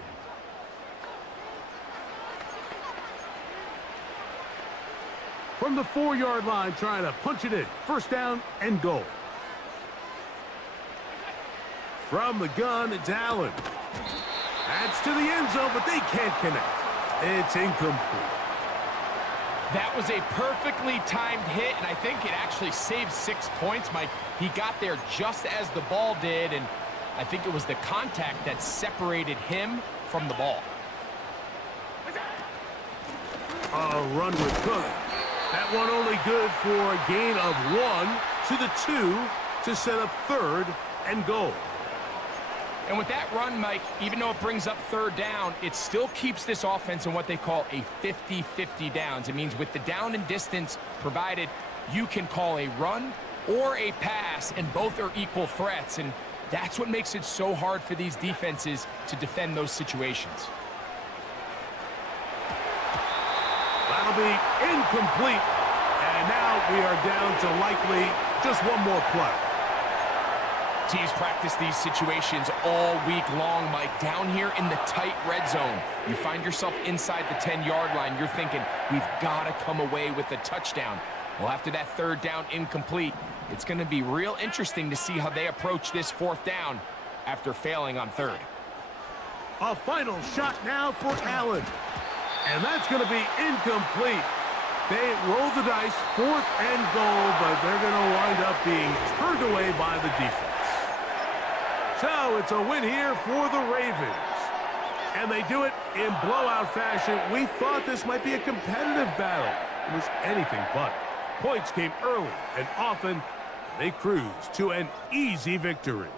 From the 4-yard line, trying to punch it in. First down and goal. From the gun, it's Allen. That's to the end zone, but they can't connect. It's incomplete. That was a perfectly timed hit, and I think it actually saved 6 points, Mike. He got there just as the ball did, and I think it was the contact that separated him from the ball. A run with Cook. That one only good for a gain of 1 to the 2 to set up 3rd and goal. And with that run, Mike, even though it brings up 3rd down, it still keeps this offense in what they call a 50-50 downs. It means with the down and distance provided, you can call a run or a pass, and both are equal threats. And that's what makes it so hard for these defenses to defend those situations. That'll be incomplete. And now we are down to likely just one more play. Teams practice these situations all week long, Mike. Down here in the tight red zone, you find yourself inside the 10-yard line. You're thinking, we've got to come away with a touchdown. Well, after that 3rd down incomplete, it's going to be real interesting to see how they approach this 4th down after failing on 3rd. A final shot now for Allen. And that's going to be incomplete. They roll the dice, 4th and goal, but they're going to wind up being turned away by the defense. So it's a win here for the Ravens. And they do it in blowout fashion. We thought this might be a competitive battle. It was anything but. Points came early and often. They cruised to an easy victory.